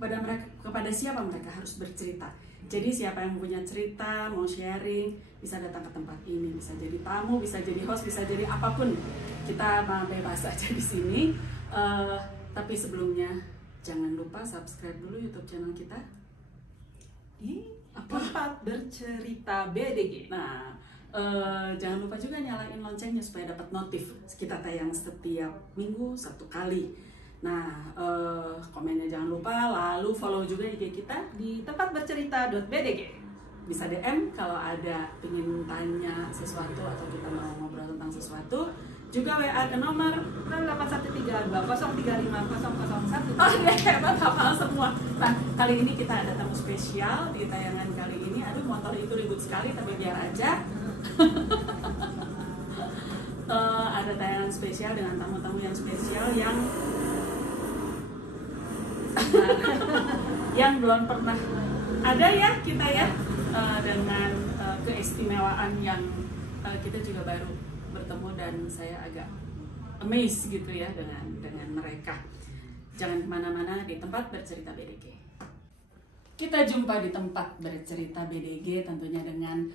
kepada siapa mereka harus bercerita. Jadi siapa yang punya cerita, mau sharing, bisa datang ke tempat ini, bisa jadi tamu, bisa jadi host, bisa jadi apapun. Kita bebas aja di sini. Tapi sebelumnya jangan lupa subscribe dulu YouTube channel kita di Tempat Bercerita BDG. Nah, jangan lupa juga nyalain loncengnya supaya dapat notif. Kita tayang setiap minggu 1 kali. Nah, komennya jangan lupa, lalu follow juga IG kita Di tempatbercerita.bdg. bisa DM kalau ada pengen tanya sesuatu atau kita mau ngobrol tentang sesuatu. Juga WA ke nomor 081320350001. Oh ya, hebat, hafal semua. Nah, kali ini kita ada tamu spesial di tayangan kali ini. Aduh, motor itu ribut sekali, tapi biar aja. Ada tayangan spesial dengan tamu-tamu yang spesial yang belum pernah ada ya kita ya, dengan keistimewaan yang kita juga baru bertemu dan saya agak amazed gitu ya dengan mereka. Jangan kemana-mana, di Tempat Bercerita BDG. Kita jumpa di Tempat Bercerita BDG tentunya dengan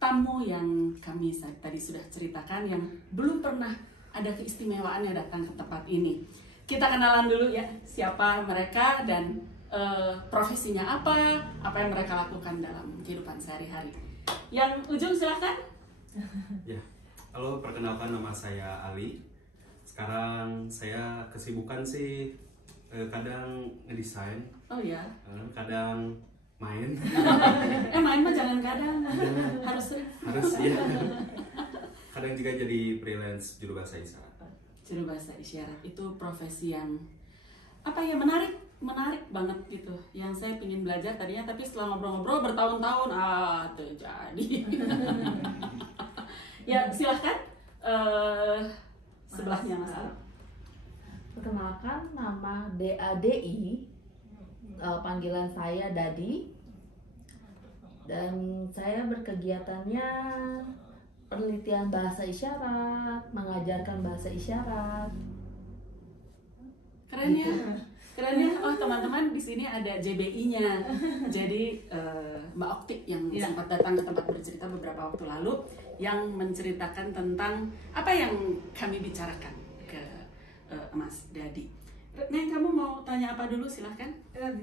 tamu yang kami tadi sudah ceritakan yang belum pernah ada keistimewaannya datang ke tempat ini. Kita kenalan dulu ya, siapa mereka dan profesinya apa yang mereka lakukan dalam kehidupan sehari-hari. Yang ujung silahkan. Ya, halo, perkenalkan, nama saya Ali. Sekarang saya kesibukan sih kadang ngedesain. Oh ya. Kadang main. Main mah jangan kadang, harus sering. Harus ya. Kadang juga jadi freelance juru bahasa isyarat. Juru bahasa isyarat itu profesi yang apa ya, menarik banget gitu. Yang saya ingin belajar tadinya, tapi setelah ngobrol-ngobrol bertahun-tahun tuh jadi. Ya silahkan, sebelahnya Mas Ali. Perkenalkan, nama DADI, panggilan saya Dadi, dan saya berkegiatannya penelitian bahasa isyarat, mengajarkan bahasa isyarat. Keren ya, keren ya. Oh teman-teman, di sini ada JBI-nya. Jadi Mbak Okti yang sempat datang ke Tempat Bercerita beberapa waktu lalu, yang menceritakan tentang apa yang kami bicarakan ke Mas Dadi. Neng, kamu mau tanya apa dulu? Silahkan.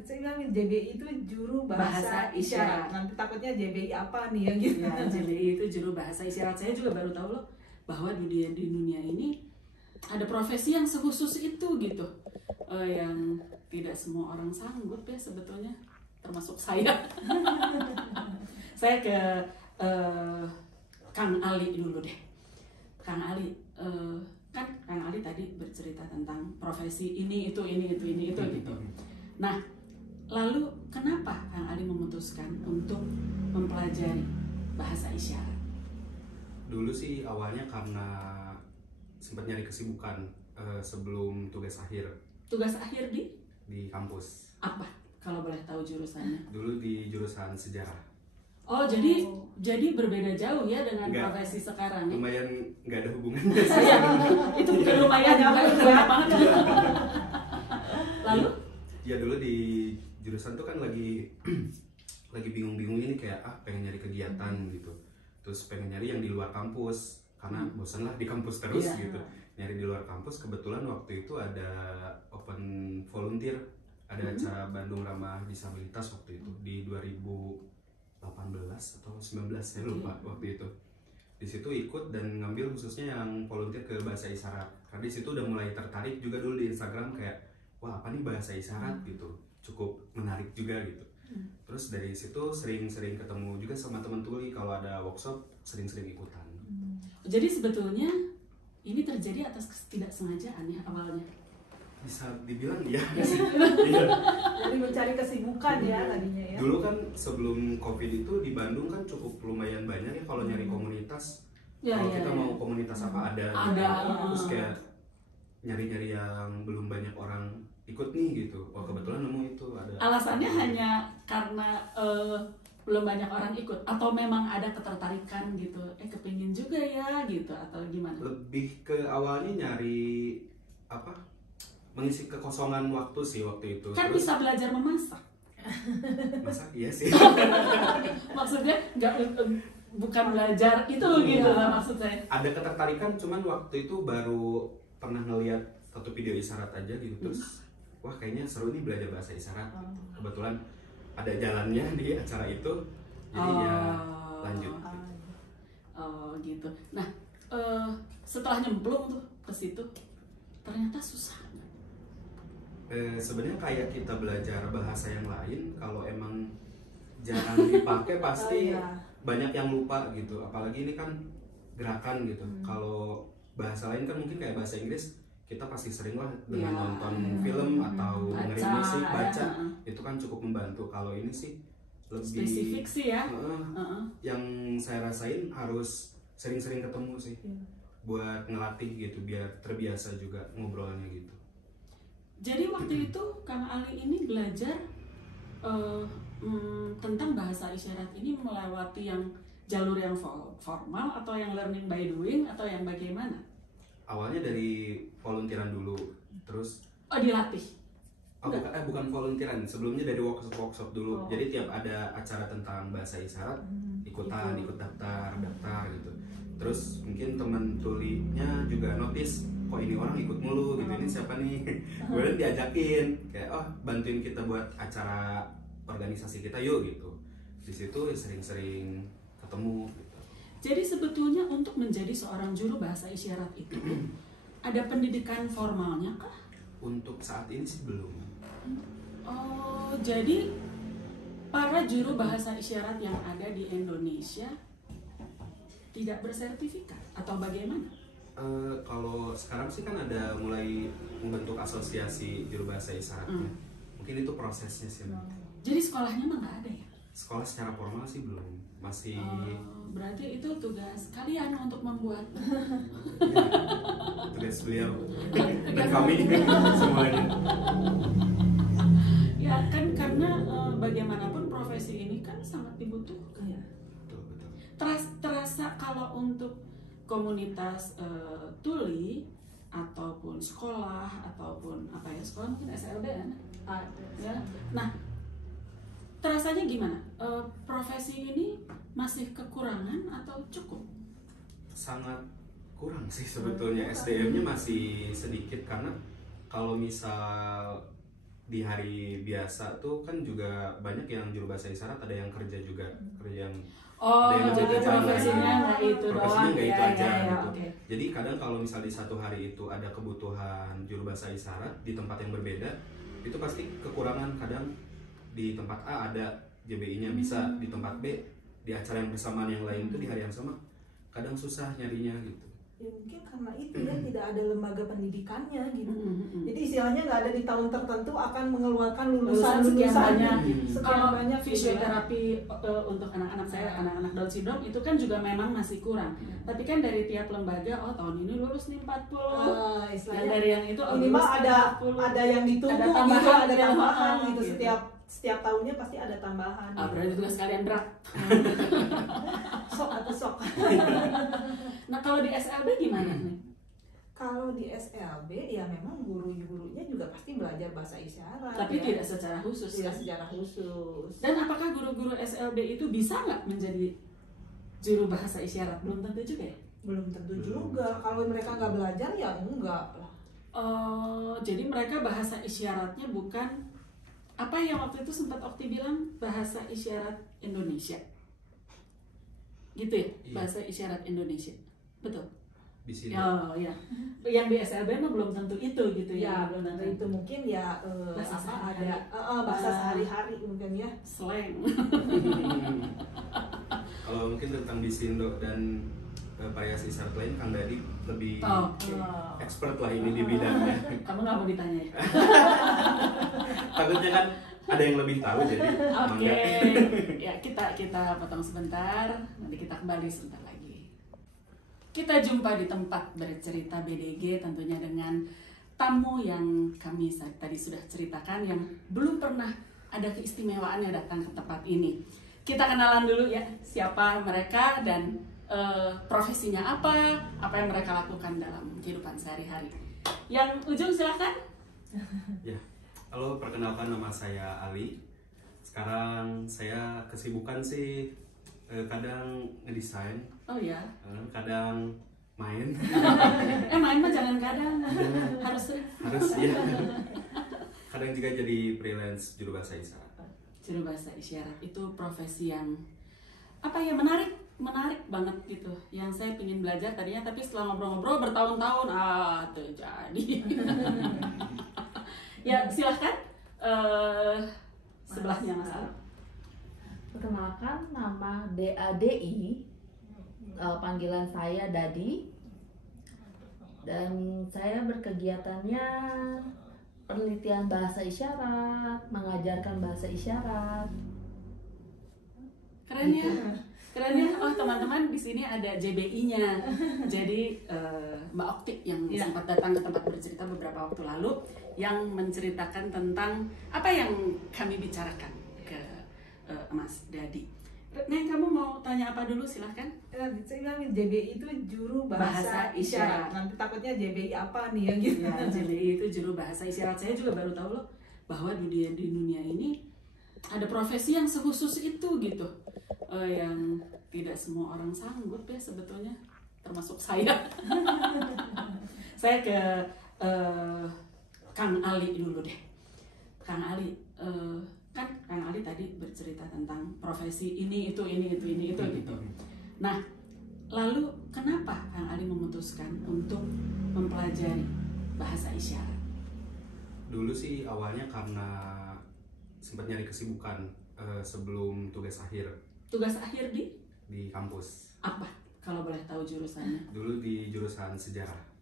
Saya bilang JBI itu juru bahasa isyarat. Nanti takutnya JBI apa nih ya gitu. Ya, JBI itu juru bahasa isyarat. Saya juga baru tahu loh bahwa di dunia ini ada profesi yang sekhusus itu gitu, yang tidak semua orang sanggup ya sebetulnya, termasuk saya. Saya ke Kang Ali dulu deh. Kang Ali, kan Kang Ali tadi bercerita tentang profesi ini itu gitu. Nah, lalu kenapa Kang Ali memutuskan untuk mempelajari bahasa isyarat? Dulu sih awalnya karena sempat nyari kesibukan sebelum tugas akhir. Tugas akhir di kampus. Apa? Kalau boleh tahu jurusannya? Dulu di jurusan sejarah. Oh, jadi berbeda jauh ya dengan profesi sekarang ya? Lumayan nggak ada hubungannya. Itu bukan lumayan, banyak banget. Lalu? Ya dulu di jurusan tuh kan lagi bingung-bingung ini, kayak pengen nyari kegiatan gitu. Terus pengen nyari yang di luar kampus karena bosan lah di kampus terus gitu. Nyari di luar kampus, kebetulan waktu itu ada open volunteer, ada acara Bandung Ramah Disabilitas waktu itu di 2018 atau 19, saya lupa waktu itu. Di situ ikut dan ngambil khususnya yang volunteer ke bahasa isyarat. Karena di situ udah mulai tertarik juga dulu di Instagram, kayak wah apa nih bahasa isyarat gitu, cukup menarik juga gitu. Terus dari situ sering-sering ketemu juga sama teman tuli, kalau ada workshop sering-sering ikutan. Jadi sebetulnya ini terjadi atas ketidaksengajaan ya awalnya? Bisa dibilang ya. Jadi mencari kesibukan ya tadinya ya. Dulu kan sebelum COVID itu di Bandung kan cukup lumayan banyak ya kalau nyari komunitas. Kalau kita mau komunitas apa ada. Terus kayak nyari-nyari yang belum banyak orang ikut nih gitu. Wah kebetulan nemu itu ada. Alasannya hanya karena belum banyak orang ikut atau memang ada ketertarikan gitu? Kepingin juga ya gitu atau gimana? Lebih ke awalnya nyari apa? mengisi kekosongan waktu sih waktu itu. Kan bisa belajar memasak. Masak iya sih. Maksudnya bukan belajar itu gitu lah maksud saya. Ada ketertarikan, cuman waktu itu baru pernah ngeliat satu video isyarat aja gitu, terus wah kayaknya seru nih belajar bahasa isyarat. Kebetulan ada jalannya di acara itu, jadi ya lanjut. Oh gitu. Nah setelah nyemplung tuh ke situ, ternyata susah. Sebenarnya kayak kita belajar bahasa yang lain, kalau emang jarang dipakai pasti banyak yang lupa gitu. Apalagi ini kan gerakan gitu. Kalau bahasa lain kan mungkin kayak bahasa Inggris, kita pasti sering lah dengan nonton film atau dengerin musik, baca, itu kan cukup membantu. Kalau ini sih lebih spesifik sih ya. Yang saya rasain harus sering-sering ketemu sih, buat ngelatih gitu, biar terbiasa juga ngobrolnya gitu. Jadi waktu itu Kang Ali ini belajar tentang bahasa isyarat ini melewati yang jalur yang formal atau yang learning by doing atau yang bagaimana? Awalnya dari volunteeran dulu, terus dilatih? Bukan volunteeran, sebelumnya dari workshop dulu. Jadi tiap ada acara tentang bahasa isyarat, ikut daftar gitu. Terus mungkin teman tulinya juga notice, kok ini orang ikut mulu gitu, ini siapa nih? Kemudian diajakin kayak, oh bantuin kita buat acara organisasi kita yuk gitu. Di situ sering-sering ketemu gitu. Jadi sebetulnya untuk menjadi seorang juru bahasa isyarat itu ada pendidikan formalnya kah? Untuk saat ini sih belum. Oh, jadi para juru bahasa isyarat yang ada di Indonesia tidak bersertifikat atau bagaimana? Kalau sekarang sih kan ada mulai membentuk asosiasi juru bahasa isyaratnya. Mungkin itu prosesnya sih. Jadi sekolahnya mah nggak ada ya? Sekolah secara formal sih belum, masih. Berarti itu tugas kalian untuk membuat. Ya, tugas beliau dan kami semuanya. Ya kan karena bagaimanapun profesi ini kan sangat dibutuhkan. Betul. Terasa kalau untuk komunitas tuli ataupun sekolah ataupun apa ya, sekolah mungkin SLB kan? Ya. Nah, terasanya gimana? Profesi ini masih kekurangan atau cukup? Sangat kurang sih sebetulnya, SDM-nya masih sedikit, karena kalau misal di hari biasa tuh kan juga banyak yang juru bahasa isyarat, ada yang kerja juga, kerja yang jadi profesinya nggak itu doang nggak itu aja gitu. Okay. Jadi kadang kalau misal di satu hari itu ada kebutuhan juru bahasa isyarat di tempat yang berbeda, itu pasti kekurangan. Kadang di tempat A ada JBI-nya, bisa di tempat B di acara yang bersamaan yang lain itu di hari yang sama, kadang susah nyarinya gitu. Ya mungkin karena itu ya, tidak ada lembaga pendidikannya gitu. Jadi istilahnya nggak ada di tahun tertentu akan mengeluarkan lulusan sekian banyak. Sekian banyak fisioterapi untuk anak-anak saya, anak-anak Down syndrome itu kan juga memang masih kurang. Tapi kan dari tiap lembaga, tahun ini lulus nih 40. Dan dari yang itu minimal ada yang ditunggu, ada tambahan, ada tambahan gitu. Setiap tahunnya pasti ada tambahan. Berarti tugas kalian berat. Sok. Nah kalau di SLB gimana nih? Kalau di SLB ya memang guru-gurunya juga pasti belajar bahasa isyarat. Tapi tidak secara khusus. Tidak secara khusus. Dan apakah guru-guru SLB itu bisa nggak menjadi juru bahasa isyarat? Belum tentu juga ya? Belum tentu juga. Kalau mereka nggak belajar ya enggak lah. Jadi mereka bahasa isyaratnya bukan apa yang waktu itu sempat Okti bilang bahasa isyarat Indonesia. Gitu ya? Iya. Bahasa isyarat Indonesia. Betul. Di sini. Ya. Yang di SLB mah belum tentu itu gitu ya. Belum tentu itu, mungkin ya bahasa ada bahasa sehari-hari mungkin ya. Slang. Kalau mungkin tentang Bisindo dan variasi isyarat lain, Kang Dadi lebih expert lah ini di bidangnya. Kamu nggak mau ditanya ya? Takutnya kan ada yang lebih tahu, jadi Oke. Ya kita potong sebentar, nanti kita kembali sebentar lagi. Kita jumpa di tempat bercerita BDG, tentunya dengan tamu yang kami tadi sudah ceritakan yang belum pernah ada keistimewaannya datang ke tempat ini. Kita kenalan dulu ya, siapa mereka dan profesinya apa yang mereka lakukan dalam kehidupan sehari-hari. Yang ujung silakan. Ya, halo, perkenalkan nama saya Ali. Sekarang saya kesibukan sih kadang ngedesain, Oh ya. kadang main. Main mah jangan kadang, harus sering. Harus ya. Kadang juga jadi freelance juru bahasa isyarat. Juru bahasa isyarat itu profesi yang apa ya, menarik banget gitu. Yang saya ingin belajar tadinya, tapi setelah ngobrol-ngobrol bertahun-tahun terjadi. Ya silahkan sebelahnya Mas Ali. Perkenalkan, nama DADI, panggilan saya Dadi, dan saya berkegiatannya penelitian bahasa isyarat, mengajarkan bahasa isyarat. Keren ya, keren ya. Oh teman-teman, di sini ada JBI-nya. Jadi Mbak Okti yang sempat datang ke tempat bercerita beberapa waktu lalu, yang menceritakan tentang apa yang kami bicarakan ke Mas Dadi. Neng, kamu mau tanya apa dulu? Silahkan. Saya bilang JBI itu juru bahasa isyarat. Nanti takutnya JBI apa nih ya gitu. Ya, JBI itu juru bahasa isyarat. Saya juga baru tahu loh bahwa di dunia ini ada profesi yang sekhusus itu gitu. Yang tidak semua orang sanggup ya sebetulnya, termasuk saya. Saya ke Kang Ali dulu deh. Kang Ali, kan Kang Ali tadi bercerita tentang profesi ini itu gitu. Nah, lalu kenapa Kang Ali memutuskan untuk mempelajari bahasa isyarat? Dulu sih awalnya karena sempat nyari kesibukan sebelum tugas akhir Tugas akhir di kampus. apa? Kalau boleh tahu jurusannya? Dulu di jurusan sejarah.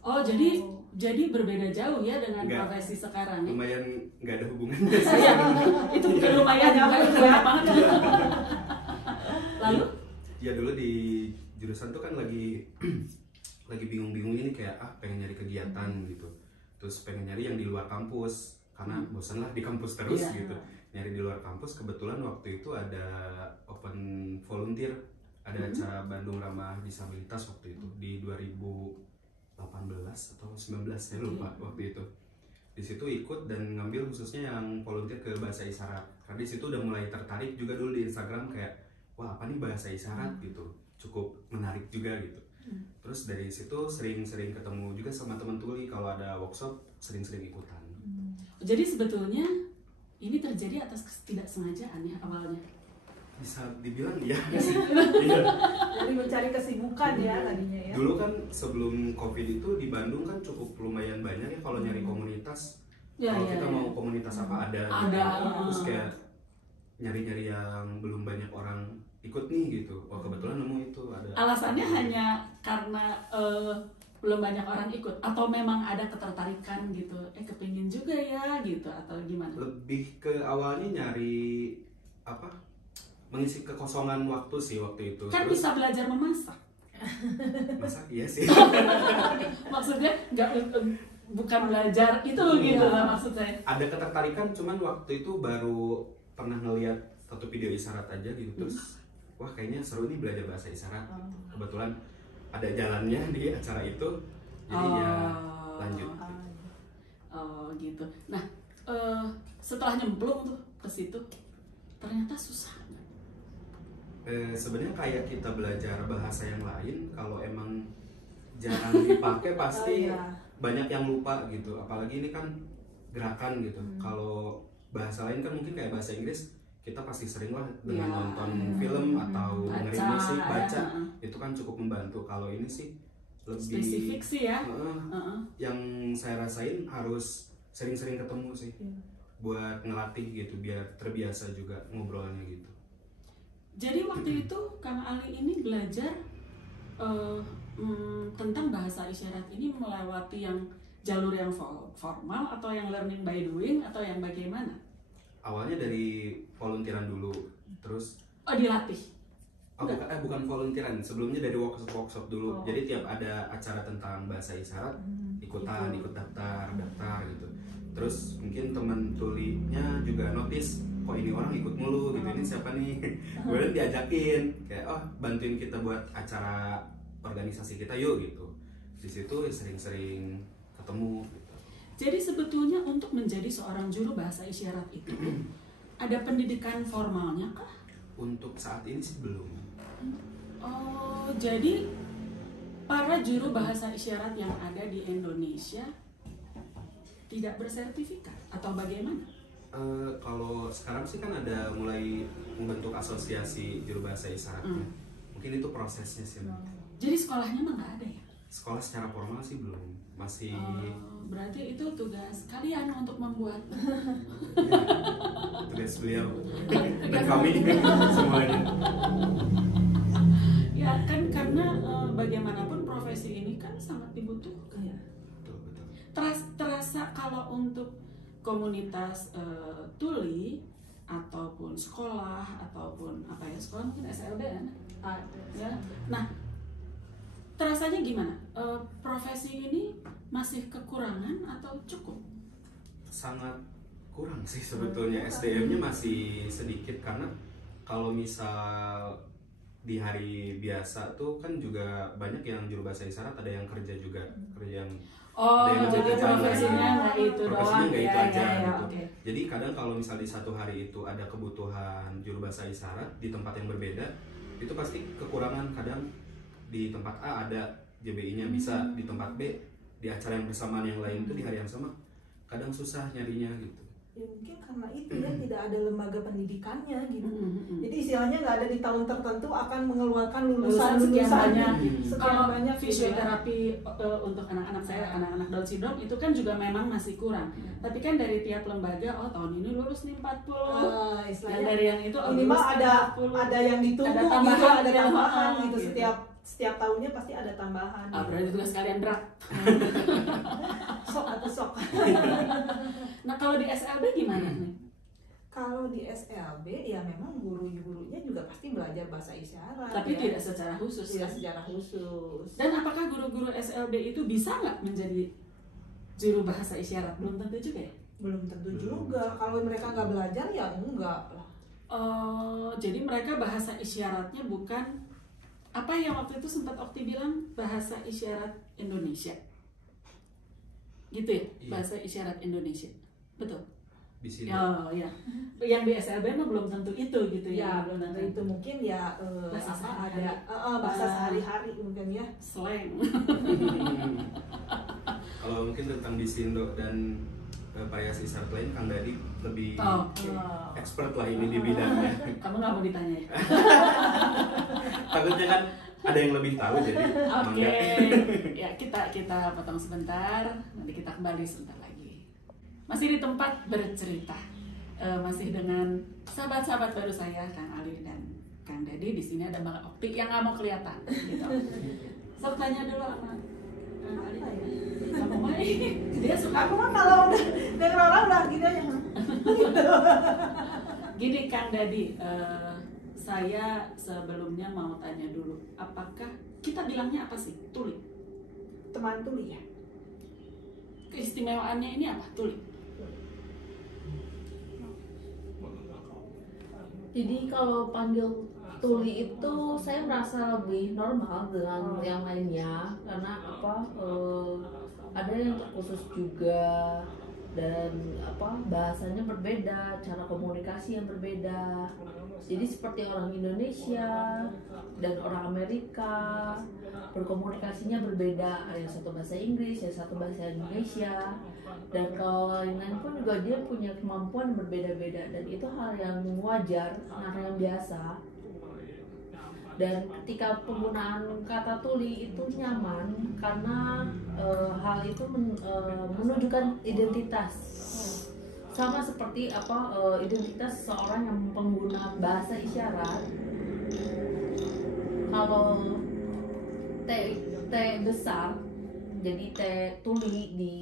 Oh, jadi berbeda jauh ya dengan Enggak. profesi sekarang ya? Lumayan nggak ada hubungannya. Iya, itu bukan lumayan banget. Lalu? Ya dulu di jurusan tuh kan lagi bingung-bingung ini kayak pengen nyari kegiatan gitu. Terus pengen nyari yang di luar kampus karena bosan lah di kampus terus gitu. Nyari di luar kampus, kebetulan waktu itu ada open volunteer, ada acara Bandung Ramah Disabilitas waktu itu di 2018 atau 19 saya lupa waktu itu. Di situ ikut dan ngambil khususnya yang volunteer ke bahasa isyarat. Karena di situ udah mulai tertarik juga dulu di Instagram kayak wah apa nih bahasa isyarat gitu. Cukup menarik juga gitu. Terus dari situ sering-sering ketemu juga sama teman tuli, kalau ada workshop sering-sering ikutan. Jadi sebetulnya ini terjadi atas ketidaksengajaan ya awalnya. Bisa dibilang ya. Jadi mencari kesibukan ya tadinya ya. Dulu kan sebelum Covid itu di Bandung kan cukup lumayan banyak ya kalau nyari komunitas. Kalau kita mau komunitas apa ada. Terus kayak nyari-nyari yang belum banyak orang ikut nih gitu. Wah kebetulan nemu itu ada. Alasannya hanya karena belum banyak orang ikut atau memang ada ketertarikan gitu, kepingin juga ya gitu atau gimana? Lebih ke awalnya nyari mengisi kekosongan waktu sih waktu itu. Kan bisa belajar memasak. Masak iya sih. Maksudnya bukan belajar itu gitu lah maksud saya. Ada ketertarikan, cuman waktu itu baru pernah ngeliat satu video isyarat aja gitu, terus wah kayaknya seru nih belajar bahasa isyarat. Kebetulan ada jalannya di acara itu, jadi ya lanjut. Gitu. Nah, setelah nyemplung tuh ke situ, ternyata susah. Sebenarnya kayak kita belajar bahasa yang lain, kalau emang jarang dipakai pasti banyak yang lupa gitu. Apalagi ini kan gerakan gitu. Kalau bahasa lain kan mungkin kayak bahasa Inggris, kita pasti sering lah dengan nonton film atau dengerin musik, baca, itu kan cukup membantu. Kalau ini sih lebih spesifik sih ya. Yang saya rasain harus sering-sering ketemu sih, buat ngelatih gitu, biar terbiasa juga ngobrolnya gitu. Jadi waktu itu Kang Ali ini belajar tentang bahasa isyarat ini melewati yang jalur yang formal atau yang learning by doing atau yang bagaimana? Awalnya dari volunteeran dulu, terus dilatih? Bukan volunteeran, sebelumnya dari workshop dulu. Jadi tiap ada acara tentang bahasa isyarat, ikut daftar gitu. Terus mungkin teman tulinya juga notice, kok ini orang ikut mulu gitu, ini siapa nih? Kemudian diajakin kayak bantuin kita buat acara organisasi kita yuk gitu. Di situ sering-sering ketemu gitu. Jadi sebetulnya untuk menjadi seorang juru bahasa isyarat itu ada pendidikan formalnya kah? Untuk saat ini sih belum. Oh, jadi para juru bahasa isyarat yang ada di Indonesia tidak bersertifikat atau bagaimana? Kalau sekarang sih kan ada mulai membentuk asosiasi juru bahasa isyaratnya. Mungkin itu prosesnya sih. Jadi sekolahnya mah nggak ada ya? Sekolah secara formal sih belum, masih. Berarti itu tugas kalian untuk membuat. Ya, tugas beliau dan kami semuanya. Ya kan karena bagaimanapun profesi ini kan sangat dibutuhkan. Betul. Terasa kalau untuk komunitas tuli ataupun sekolah ataupun apa ya, sekolah mungkin SLB kan? Ya. Nah, terasanya gimana? Profesi ini masih kekurangan atau cukup? Sangat kurang sih sebetulnya. SDM-nya masih sedikit, karena kalau misal di hari biasa tuh kan juga banyak yang juru bahasa isyarat, ada yang kerja juga, kerja yang ada yang jadi kerjaan profesinya lain. nggak itu Profesinya doang nggak itu ya, aja ya, gitu. oke. Jadi kadang kalau misal di satu hari itu ada kebutuhan juru bahasa isyarat di tempat yang berbeda, itu pasti kekurangan. Kadang di tempat A ada JBI-nya, bisa di tempat B di acara yang bersamaan yang lain itu di hari yang sama, kadang susah nyarinya gitu. Ya mungkin karena itu ya, tidak ada lembaga pendidikannya gitu. Jadi istilahnya nggak ada di tahun tertentu akan mengeluarkan lulusan sekian banyak. sekian Kalau banyak fisioterapi untuk anak-anak saya, anak-anak Down syndrome itu kan juga memang masih kurang. Tapi kan dari tiap lembaga, oh tahun ini lulus nih 40. Yang dari yang itu minimal lulus ada 40. yang ditunggu Ada tambahan, gitu, ada ya, tambahan gitu. gitu. Setiap tahunnya pasti ada tambahan. Berarti tugas kalian berat. Sok. Nah kalau di SLB gimana nih? Kalau di SLB ya memang guru-gurunya juga pasti belajar bahasa isyarat. Tapi ya. tidak secara khusus. Tidak Kan? secara khusus. Dan apakah guru-guru SLB itu bisa nggak menjadi juru bahasa isyarat? Belum tentu juga ya? Belum tentu juga. Kalau mereka nggak belajar ya enggak lah. Jadi mereka bahasa isyaratnya bukan apa yang waktu itu sempat Okti bilang bahasa isyarat Indonesia, gitu ya? Iya. Bahasa isyarat Indonesia, betul? Di sini. Oh ya, yang di SLB mah belum tentu itu gitu ya? Ya, Belum tentu itu mungkin ya bahasa sehari-hari. bahasa sehari-hari mungkin ya. Slang. Kalau mungkin tentang Bisindo dan variasi isyarat lain, Kang Dadi lebih expert lah ini di bidangnya. Kamu nggak mau ditanya ya? Takutnya kan ada yang lebih tahu, jadi Oke, ya kita potong sebentar, nanti kita kembali sebentar lagi. Masih di tempat bercerita, masih dengan sahabat-sahabat baru saya, Kang Ali dan Kang Dadi. Di sini ada Mbak Okti yang nggak mau kelihatan. Gitu. Sok tanya dulu sama Kang Ali. Kamu main? Dia suka. Aku mah kalau udah denger orang udah gini aja. Gini Kang Dadi, saya sebelumnya mau tanya dulu, apakah kita bilangnya apa sih? Tuli. Teman tuli ya. Keistimewaannya ini apa? Tuli. Jadi kalau panggil tuli itu saya merasa lebih normal dengan yang lainnya, karena ada yang terkhusus juga, dan bahasanya berbeda, cara komunikasi yang berbeda. Jadi seperti orang Indonesia dan orang Amerika, berkomunikasinya berbeda. Ada yang satu bahasa Inggris, yang satu bahasa Indonesia, dan kalau lain-lain pun juga dia punya kemampuan berbeda-beda, dan itu hal yang wajar, hal yang biasa. Dan ketika penggunaan kata tuli itu nyaman karena hal itu menunjukkan identitas, sama seperti identitas seseorang yang pengguna bahasa isyarat. Kalau T besar, jadi T tuli di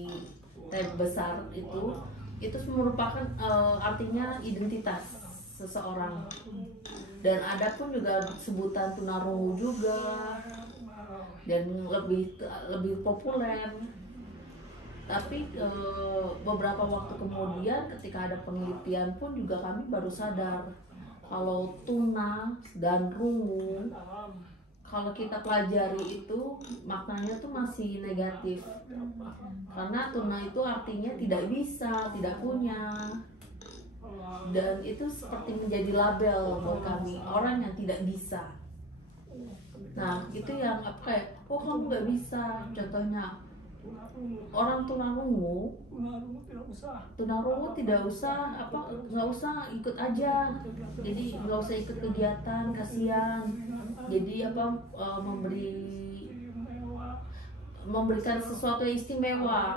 T besar itu merupakan artinya identitas seseorang. Dan ada pun juga sebutan tunarungu juga, dan lebih populer. Tapi beberapa waktu kemudian ketika ada penelitian pun juga kami baru sadar kalau tuna dan rungu, kalau kita pelajari itu maknanya tuh masih negatif, karena tuna itu artinya tidak bisa, tidak punya, dan itu seperti menjadi label buat kami, orang yang tidak bisa. Nah itu yang kayak, oh kamu nggak bisa, contohnya orang tunarungu tidak usah nggak usah ikut aja, jadi nggak usah ikut kegiatan, kasihan. Jadi memberikan sesuatu yang istimewa,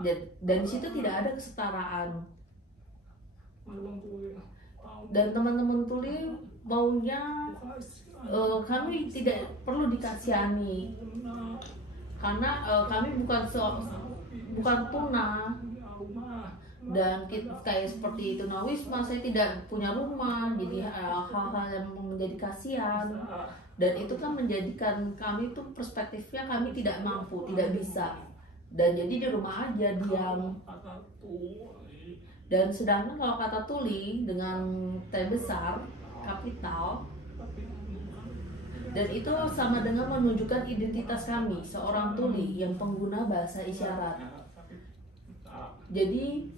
dan di situ tidak ada kesetaraan. Dan teman-teman tuli maunya kami tidak perlu dikasihani, karena kami bukan tuna, dan kayak seperti tunawisma, saya tidak punya rumah, jadi hal-hal yang menjadi kasihan, dan itu kan menjadikan kami tuh perspektifnya kami tidak mampu, tidak bisa, dan jadi di rumah aja diam. Dan sedangkan kalau kata tuli dengan T besar, kapital, dan itu sama dengan menunjukkan identitas kami seorang tuli yang pengguna bahasa isyarat. Jadi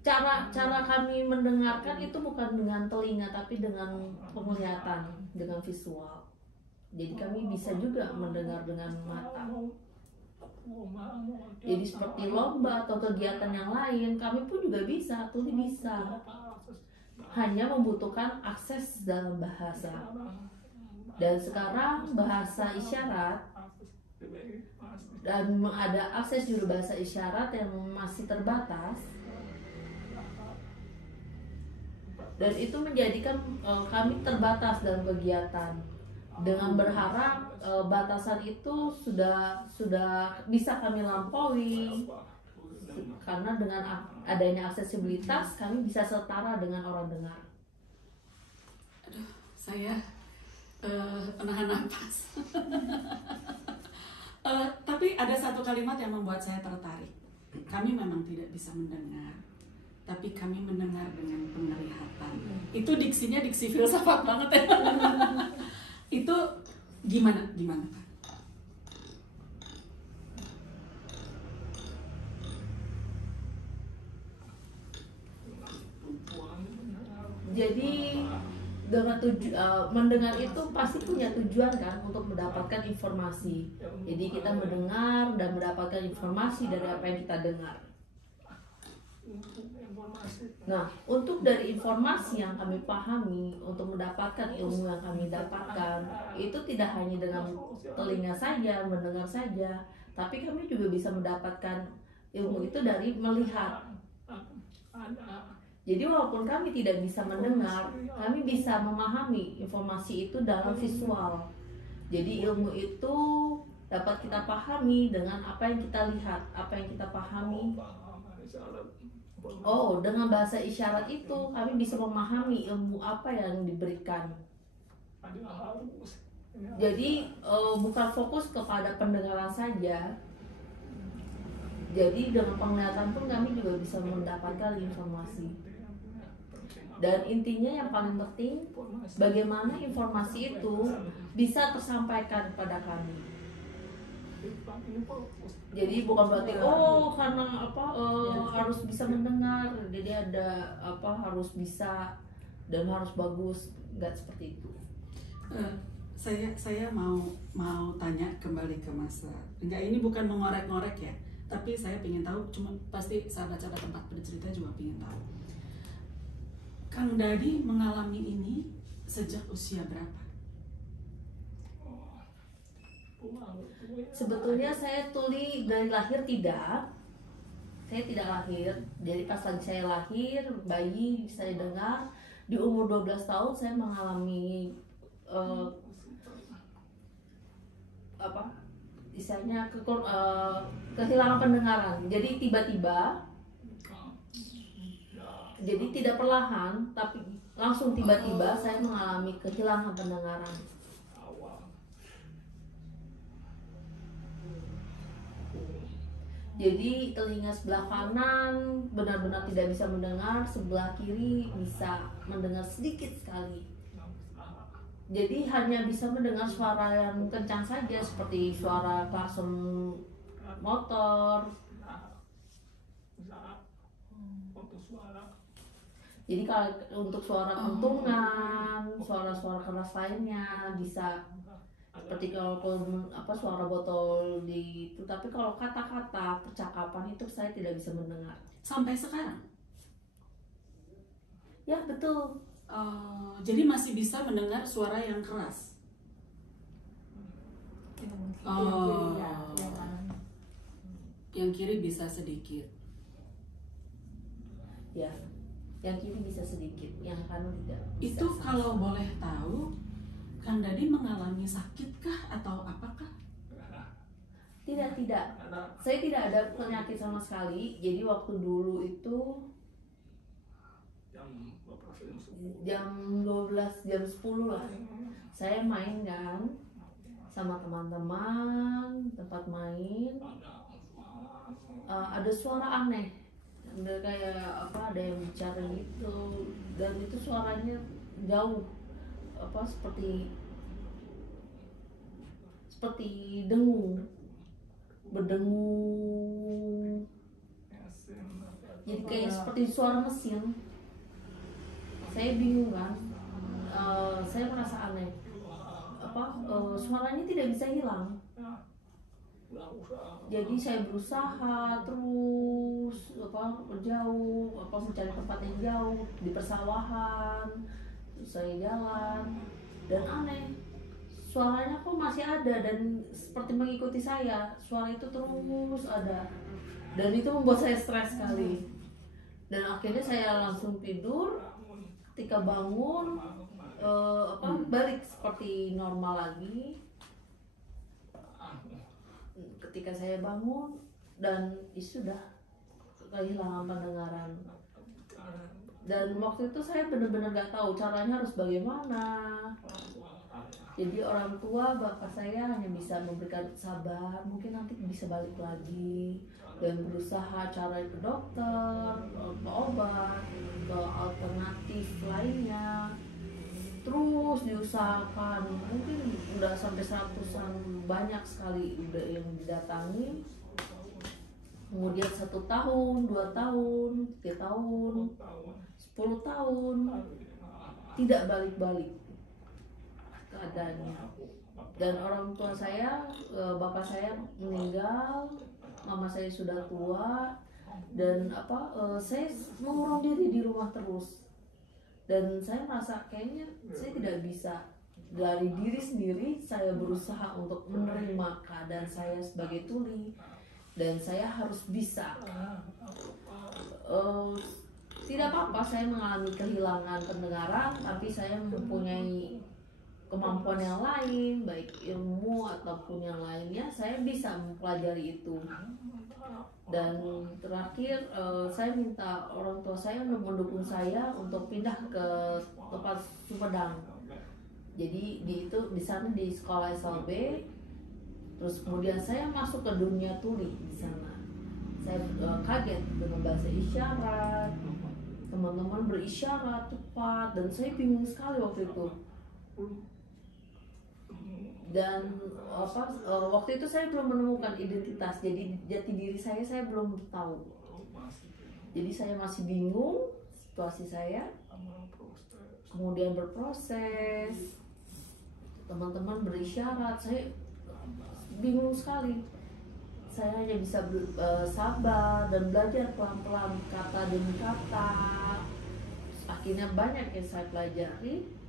cara kami mendengarkan itu bukan dengan telinga, tapi dengan penglihatan, dengan visual. Jadi kami bisa juga mendengar dengan mata. Jadi seperti lomba atau kegiatan yang lain, kami pun juga bisa, tuli bisa. Hanya membutuhkan akses dalam bahasa. Dan sekarang bahasa isyarat, dan ada akses juru bahasa isyarat yang masih terbatas, dan itu menjadikan kami terbatas dalam kegiatan, dengan berharap batasan itu sudah bisa kami lampaui, karena dengan adanya aksesibilitas kami bisa setara dengan orang dengar. Aduh, saya menahan nafas. Tapi ada satu kalimat yang membuat saya tertarik. Kami memang tidak bisa mendengar, tapi kami mendengar dengan penglihatan. Itu diksinya diksi filsafat banget ya. Itu gimana Pak? Jadi dengan mendengar itu pasti punya tujuan kan, untuk mendapatkan informasi. Jadi kita mendengar dan mendapatkan informasi dari apa yang kita dengar. Nah, untuk dari informasi yang kami pahami, untuk mendapatkan ilmu yang kami dapatkan, itu tidak hanya dengan telinga saja, mendengar saja, tapi kami juga bisa mendapatkan ilmu itu dari melihat. Jadi walaupun kami tidak bisa mendengar, kami bisa memahami informasi itu dalam visual. Jadi ilmu itu dapat kita pahami dengan apa yang kita lihat, apa yang kita pahami. Oh, dengan bahasa isyarat itu kami bisa memahami ilmu apa yang diberikan. Jadi bukan fokus kepada pendengaran saja. Jadi dengan penglihatan pun kami juga bisa mendapatkan informasi. Dan intinya yang paling penting, bagaimana informasi itu bisa tersampaikan kepada kami. Jadi bukan berarti karena harus bisa mendengar, jadi ada harus bisa dan harus bagus, enggak seperti itu. Saya mau tanya kembali ke Mas. Enggak, ini bukan mengorek-ngorek ya, tapi saya ingin tahu, cuma pasti sahabat-sahabat tempat bercerita juga ingin tahu. Kang Dadi mengalami ini sejak usia berapa? Sebetulnya saya tuli dari lahir tidak. Saya tidak lahir. Jadi pas lagi saya lahir, bayi saya dengar. Di umur 12 tahun saya mengalami istilahnya kehilangan pendengaran. Jadi tiba-tiba, jadi tidak perlahan, tapi langsung tiba-tiba saya mengalami kehilangan pendengaran. Jadi telinga sebelah kanan benar-benar tidak bisa mendengar, sebelah kiri bisa mendengar sedikit sekali. Jadi hanya bisa mendengar suara yang kencang saja seperti suara klakson motor. Jadi kalau untuk suara kentungan, suara-suara keras lainnya bisa seperti kalau suara botol di itu, tapi kalau kata-kata percakapan itu saya tidak bisa mendengar Sampai sekarang? ya. Betul. Jadi masih bisa mendengar suara yang keras. Oh. Yang kiri bisa sedikit. Ya, yang kiri bisa sedikit, yang kanan tidak bisa. Itu kalau boleh tahu, Kang Dadi mengalami sakitkah atau apakah? Tidak. Saya tidak ada penyakit sama sekali. Jadi waktu dulu itu jam 12, jam 10 lah, saya main kan sama teman-teman tempat main. Ada suara aneh, ada kayak ada yang bicara gitu, dan itu suaranya jauh, seperti dengung, berdengung, jadi kayak seperti suara mesin. Saya bingung kan, saya merasa aneh, suaranya tidak bisa hilang. Jadi saya berusaha terus jauh, mencari tempat yang jauh di persawahan. Terus saya jalan dan aneh, suaranya kok masih ada dan seperti mengikuti saya. Suara itu terus ada dan itu membuat saya stres sekali. Dan akhirnya saya langsung tidur. Ketika bangun, balik seperti normal lagi. Ketika saya bangun dan sudah kehilangan pendengaran. Dan waktu itu saya benar-benar gak tahu caranya harus bagaimana. Jadi orang tua, bapak saya hanya bisa memberikan sabar, mungkin nanti bisa balik lagi, dan berusaha cari ke dokter, ke obat, ke alternatif lainnya. Terus diusahakan, mungkin udah sampai 100-an, banyak sekali udah yang didatangi. Kemudian 1 tahun, 2 tahun, 3 tahun, 10 tahun, tidak balik-balik keadaannya. Dan orang tua saya, bapak saya meninggal, mama saya sudah tua, dan saya mengurung diri di rumah terus. Dan saya merasa kayaknya saya tidak bisa dari diri sendiri. Saya berusaha untuk menerima keadaan saya sebagai tuli, dan saya harus bisa. Tidak apa-apa saya mengalami kehilangan pendengaran, tapi saya mempunyai kemampuan yang lain, baik ilmu ataupun yang lainnya. Saya bisa mempelajari itu. Dan terakhir saya minta orang tua saya untuk mendukung saya untuk pindah ke tempat Sumedang. Jadi di sana di sekolah SLB. Terus kemudian saya masuk ke dunia tuli di sana. Saya kaget dengan bahasa isyarat, teman-teman berisyarat cepat, dan saya bingung sekali waktu itu. Dan waktu itu saya belum menemukan identitas, jadi jati diri saya belum tahu. Jadi saya masih bingung situasi saya. Kemudian berproses, teman-teman berisyarat, saya bingung sekali. Saya hanya bisa sabar dan belajar pelan-pelan kata demi kata. Akhirnya banyak yang saya pelajari.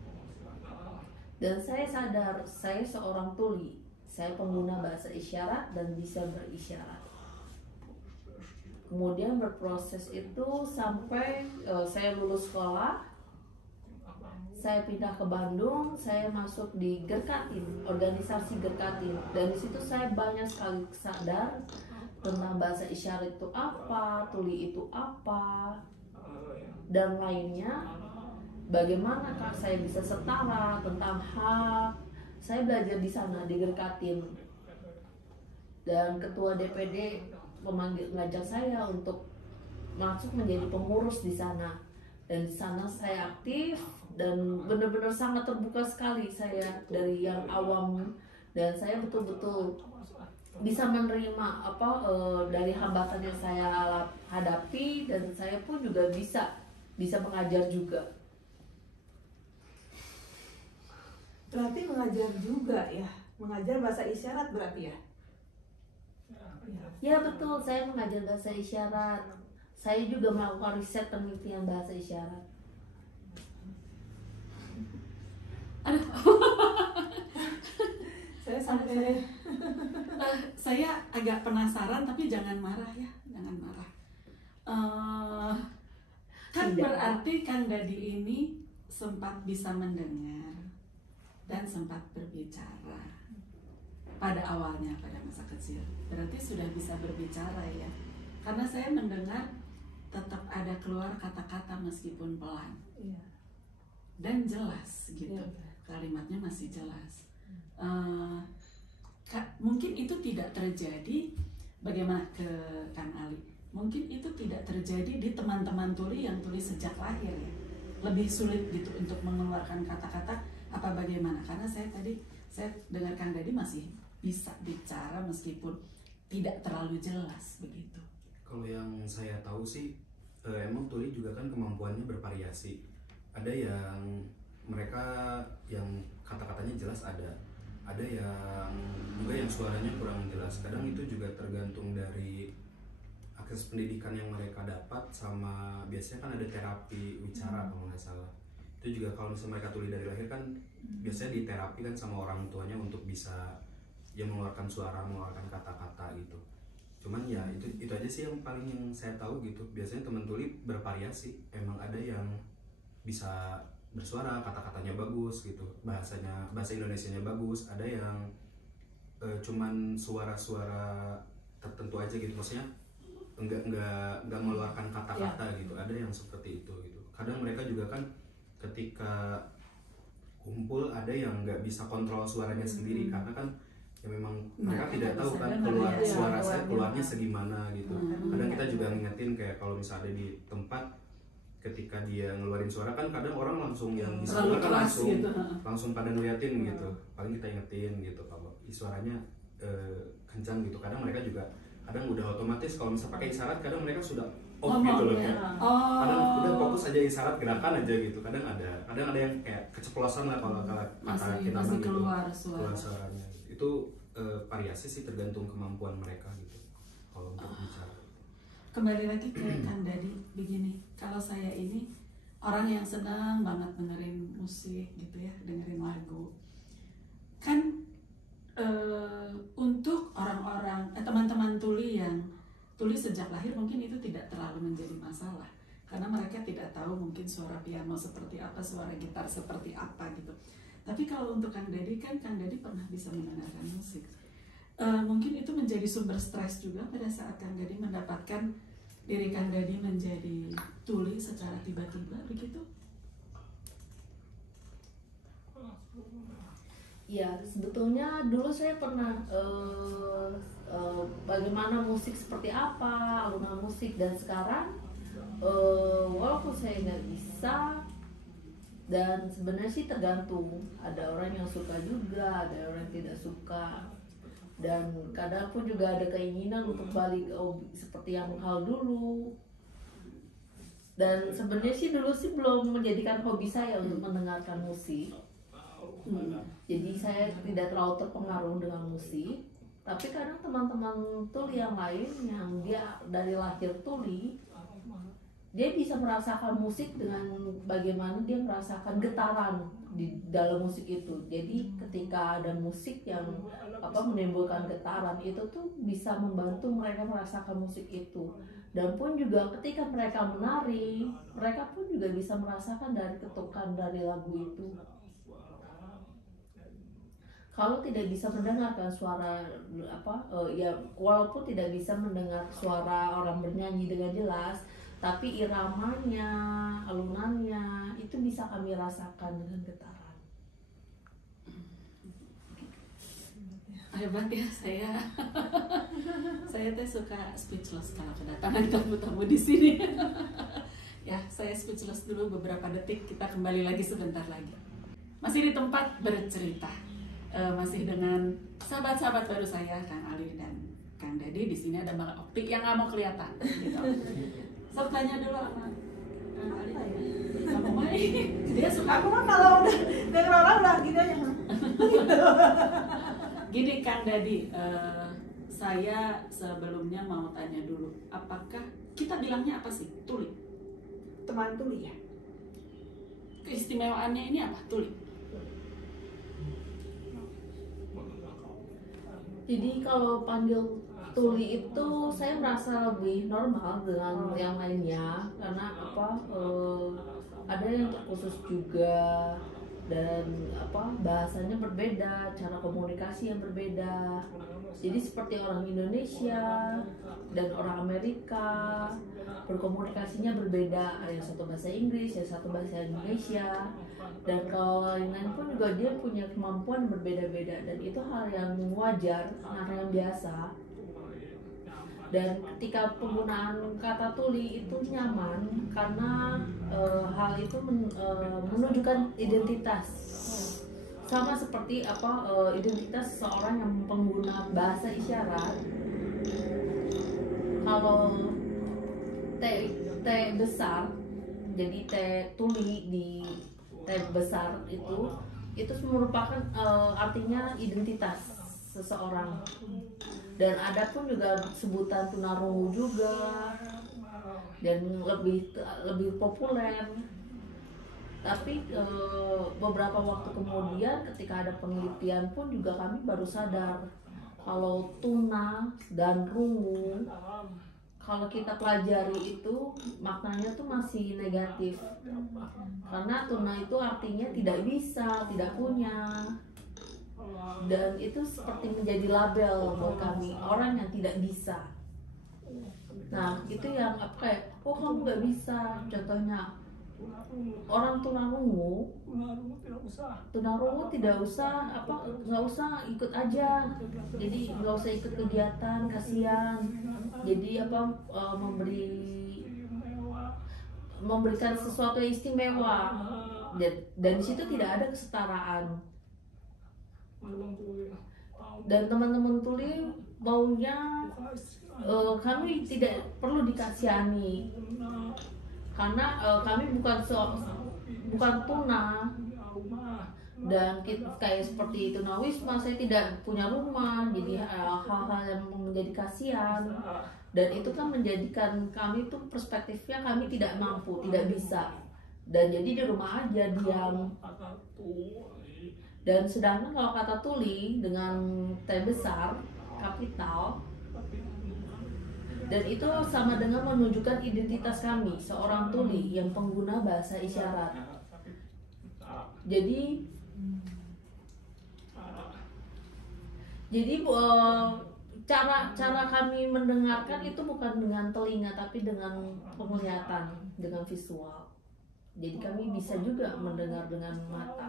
Dan saya sadar, saya seorang tuli. Saya pengguna bahasa isyarat dan bisa berisyarat. Kemudian berproses itu sampai saya lulus sekolah. Saya pindah ke Bandung, saya masuk di Gerkatin, organisasi Gerkatin. Dan di situ saya banyak sekali sadar tentang bahasa isyarat itu apa, tuli itu apa, dan lainnya. Bagaimanakah saya bisa setara tentang hak. Saya belajar di sana di Gerkatin. Dan ketua DPD ngajak saya untuk masuk menjadi pengurus di sana, dan di sana saya aktif dan benar-benar sangat terbuka sekali saya dari yang awam, dan saya betul-betul bisa menerima dari hambatan yang saya hadapi, dan saya pun juga bisa mengajar juga. Berarti mengajar juga ya, mengajar bahasa isyarat berarti ya? Ya betul, saya mengajar bahasa isyarat. Saya juga melakukan riset penelitian bahasa isyarat. Saya sampai Saya agak penasaran, tapi jangan marah ya, jangan marah. Kan Tidak. berarti Kang Dadi ini sempat bisa mendengar dan sempat berbicara pada awalnya, pada masa kecil. Berarti sudah bisa berbicara ya, karena saya mendengar tetap ada keluar kata-kata meskipun pelan iya. dan jelas gitu. Iya. Kalimatnya masih jelas. Mungkin itu tidak terjadi, bagaimana ke Kang Ali? Mungkin itu tidak terjadi di teman-teman tuli yang tulis sejak lahir ya. Lebih sulit gitu untuk mengeluarkan kata-kata apa bagaimana? Karena saya dengar Kang Dadi masih bisa bicara meskipun tidak terlalu jelas begitu. Kalau yang saya tahu sih, emang tuli juga kan kemampuannya bervariasi. Ada yang mereka yang kata-katanya jelas, ada yang juga yang suaranya kurang jelas. Kadang itu juga tergantung dari akses pendidikan yang mereka dapat, sama biasanya kan ada terapi wicara kalau nggak salah. Itu juga kalau misalnya mereka tuli dari lahir kan biasanya diterapi kan sama orang tuanya untuk bisa ya mengeluarkan suara, mengeluarkan kata-kata gitu. Cuman ya itu aja sih yang paling yang saya tahu gitu. Biasanya teman tuli bervariasi, emang ada yang bisa bersuara, kata-katanya bagus gitu, bahasa Indonesianya bagus, ada yang cuman suara-suara tertentu aja gitu, maksudnya enggak mengeluarkan kata-kata gitu. Ada yang seperti itu gitu. Kadang mereka juga kan ketika kumpul ada yang nggak bisa kontrol suaranya sendiri, karena kan ya memang mereka tidak tahu kan keluar suara saya keluarnya segimana gitu. Kadang kita juga ngingetin kayak kalau misalnya ada di tempat ketika dia ngeluarin suara kan kadang orang langsung yang bisa keluar kan langsung pada ngeliatin gitu. Paling kita ingetin gitu kalau suaranya kencang gitu. Kadang mereka juga kadang udah otomatis kalau misalnya pakai isyarat kadang mereka sudah off gitu loh kayak. Kadang udah fokus aja isyarat gerakan aja gitu. Kadang ada yang kayak keceplosan lah kalau kata kita masih gitu, keluar suaranya. Itu variasi sih tergantung kemampuan mereka gitu kalau untuk bicara. Kembali lagi ke Kang Dadi begini, kalau saya ini orang yang senang banget dengerin musik gitu ya, dengerin lagu. Kan untuk orang-orang teman-teman tuli yang tulis sejak lahir mungkin itu tidak terlalu menjadi masalah, karena mereka tidak tahu mungkin suara piano seperti apa, suara gitar seperti apa gitu. Tapi kalau untuk Kang Dadi kan Kang Dadi pernah bisa mendengarkan musik. Mungkin itu menjadi sumber stres juga pada saat Kang Dadi mendapatkan diri Kang Dadi menjadi tuli secara tiba-tiba begitu. Ya, sebetulnya dulu saya pernah bagaimana musik seperti apa, alunan musik, dan sekarang walaupun saya nggak bisa, dan sebenarnya sih tergantung, ada orang yang suka juga, ada orang yang tidak suka, dan kadang pun juga ada keinginan untuk balik seperti yang hal dulu. Dan sebenarnya sih dulu sih belum menjadikan hobi saya untuk mendengarkan musik. Jadi saya tidak terlalu terpengaruh dengan musik. Tapi kadang teman-teman tuli yang lain yang dia dari lahir tuli, dia bisa merasakan musik dengan bagaimana dia merasakan getaran di dalam musik itu. Jadi ketika ada musik yang menimbulkan getaran, itu tuh bisa membantu mereka merasakan musik itu. Dan pun juga ketika mereka menari, mereka pun juga bisa merasakan dari ketukan dari lagu itu. Kalau tidak bisa mendengarkan suara ya walaupun tidak bisa mendengar suara orang bernyanyi dengan jelas, tapi iramanya, alunannya itu bisa kami rasakan dengan getaran. hebat ya saya. Saya teh suka speechless kalau kedatangan tamu-tamu di sini. Ya, saya speechless dulu beberapa detik. Kita kembali lagi sebentar lagi. Masih di tempat bercerita. Masih dengan sahabat-sahabat baru saya, Kang Ali dan Kang Dedi. Di sini ada Mbak Okti yang nggak mau kelihatan. Gitu. Sok tanya dulu sama Kang Ali. Kamu main? Dia suka. Aku mah kalau udah denger orang udah gini aja. Gini Kang Dedi, saya sebelumnya mau tanya dulu, apakah kita bilangnya apa sih? Tuli. Teman tuli ya. Keistimewaannya ini apa? Tuli. Jadi kalau panggil tuli itu saya merasa lebih normal dengan yang lainnya karena ada yang terkhusus juga dan bahasanya berbeda, cara komunikasi yang berbeda. Jadi seperti orang Indonesia dan orang Amerika berkomunikasinya berbeda, ada yang satu bahasa Inggris, yang satu bahasa Indonesia, dan kalau lain-lain pun juga dia punya kemampuan berbeda-beda dan itu hal yang wajar, hal yang biasa. Dan ketika penggunaan kata tuli itu nyaman karena hal itu menunjukkan identitas, sama seperti identitas seseorang yang pengguna bahasa isyarat. Kalau T besar, jadi T tuli di T besar itu merupakan artinya identitas seseorang. Dan ada pun juga sebutan tunarungu juga dan lebih populer. Tapi beberapa waktu kemudian ketika ada penelitian pun juga kami baru sadar kalau tuna dan rungu kalau kita pelajari itu maknanya tuh masih negatif. Karena tuna itu artinya tidak bisa, tidak punya. Dan itu seperti menjadi label buat kami, orang yang tidak bisa. Nah itu yang kayak, oh kamu nggak bisa. Contohnya orang tunarungu tidak usah nggak usah ikut aja, jadi nggak usah ikut kegiatan, kasihan. Jadi memberikan sesuatu yang istimewa, dan di situ tidak ada kesetaraan. Dan teman-teman tuli maunya kami tidak perlu dikasihani karena kami bukan tuna, dan kayak seperti tunawisma, saya tidak punya rumah, jadi hal-hal yang menjadi kasihan. Dan itu kan menjadikan kami tuh perspektifnya kami tidak mampu, tidak bisa, dan jadi di rumah aja diam. Dan sedangkan kalau kata tuli dengan T besar, kapital, dan itu sama dengan menunjukkan identitas kami, seorang tuli yang pengguna bahasa isyarat. Jadi cara kami mendengarkan itu bukan dengan telinga tapi dengan penglihatan, dengan visual. Jadi kami bisa juga mendengar dengan mata.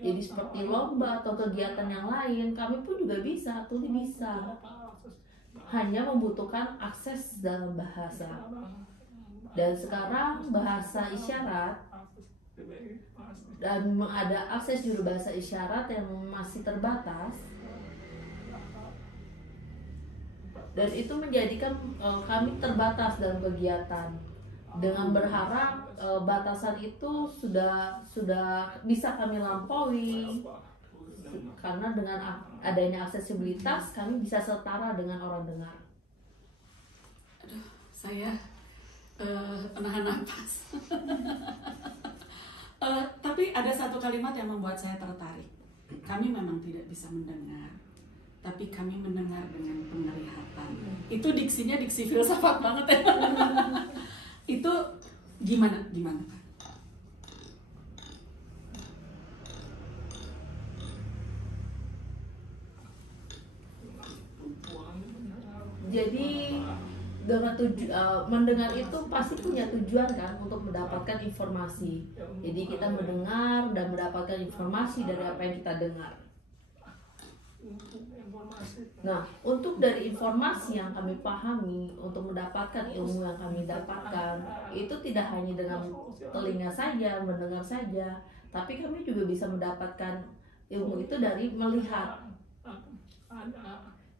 Jadi seperti lomba atau kegiatan yang lain, kami pun juga bisa, tuli bisa. Hanya membutuhkan akses dalam bahasa. Dan sekarang bahasa isyarat dan ada akses juru bahasa isyarat yang masih terbatas. Dan itu menjadikan kami terbatas dalam kegiatan. Dengan berharap batasan itu sudah bisa kami lampaui, karena dengan adanya aksesibilitas kami bisa setara dengan orang dengar. Aduh, saya menahan nafas. Tapi ada satu kalimat yang membuat saya tertarik. Kami memang tidak bisa mendengar, tapi kami mendengar dengan penglihatan. Itu diksinya diksi filsafat banget ya. Itu gimana Pak? Jadi dengan mendengar itu pasti punya tujuan kan, untuk mendapatkan informasi. Jadi kita mendengar dan mendapatkan informasi dari apa yang kita dengar. Nah, untuk dari informasi yang kami pahami, untuk mendapatkan ilmu yang kami dapatkan, itu tidak hanya dengan telinga saja, mendengar saja, tapi kami juga bisa mendapatkan ilmu itu dari melihat.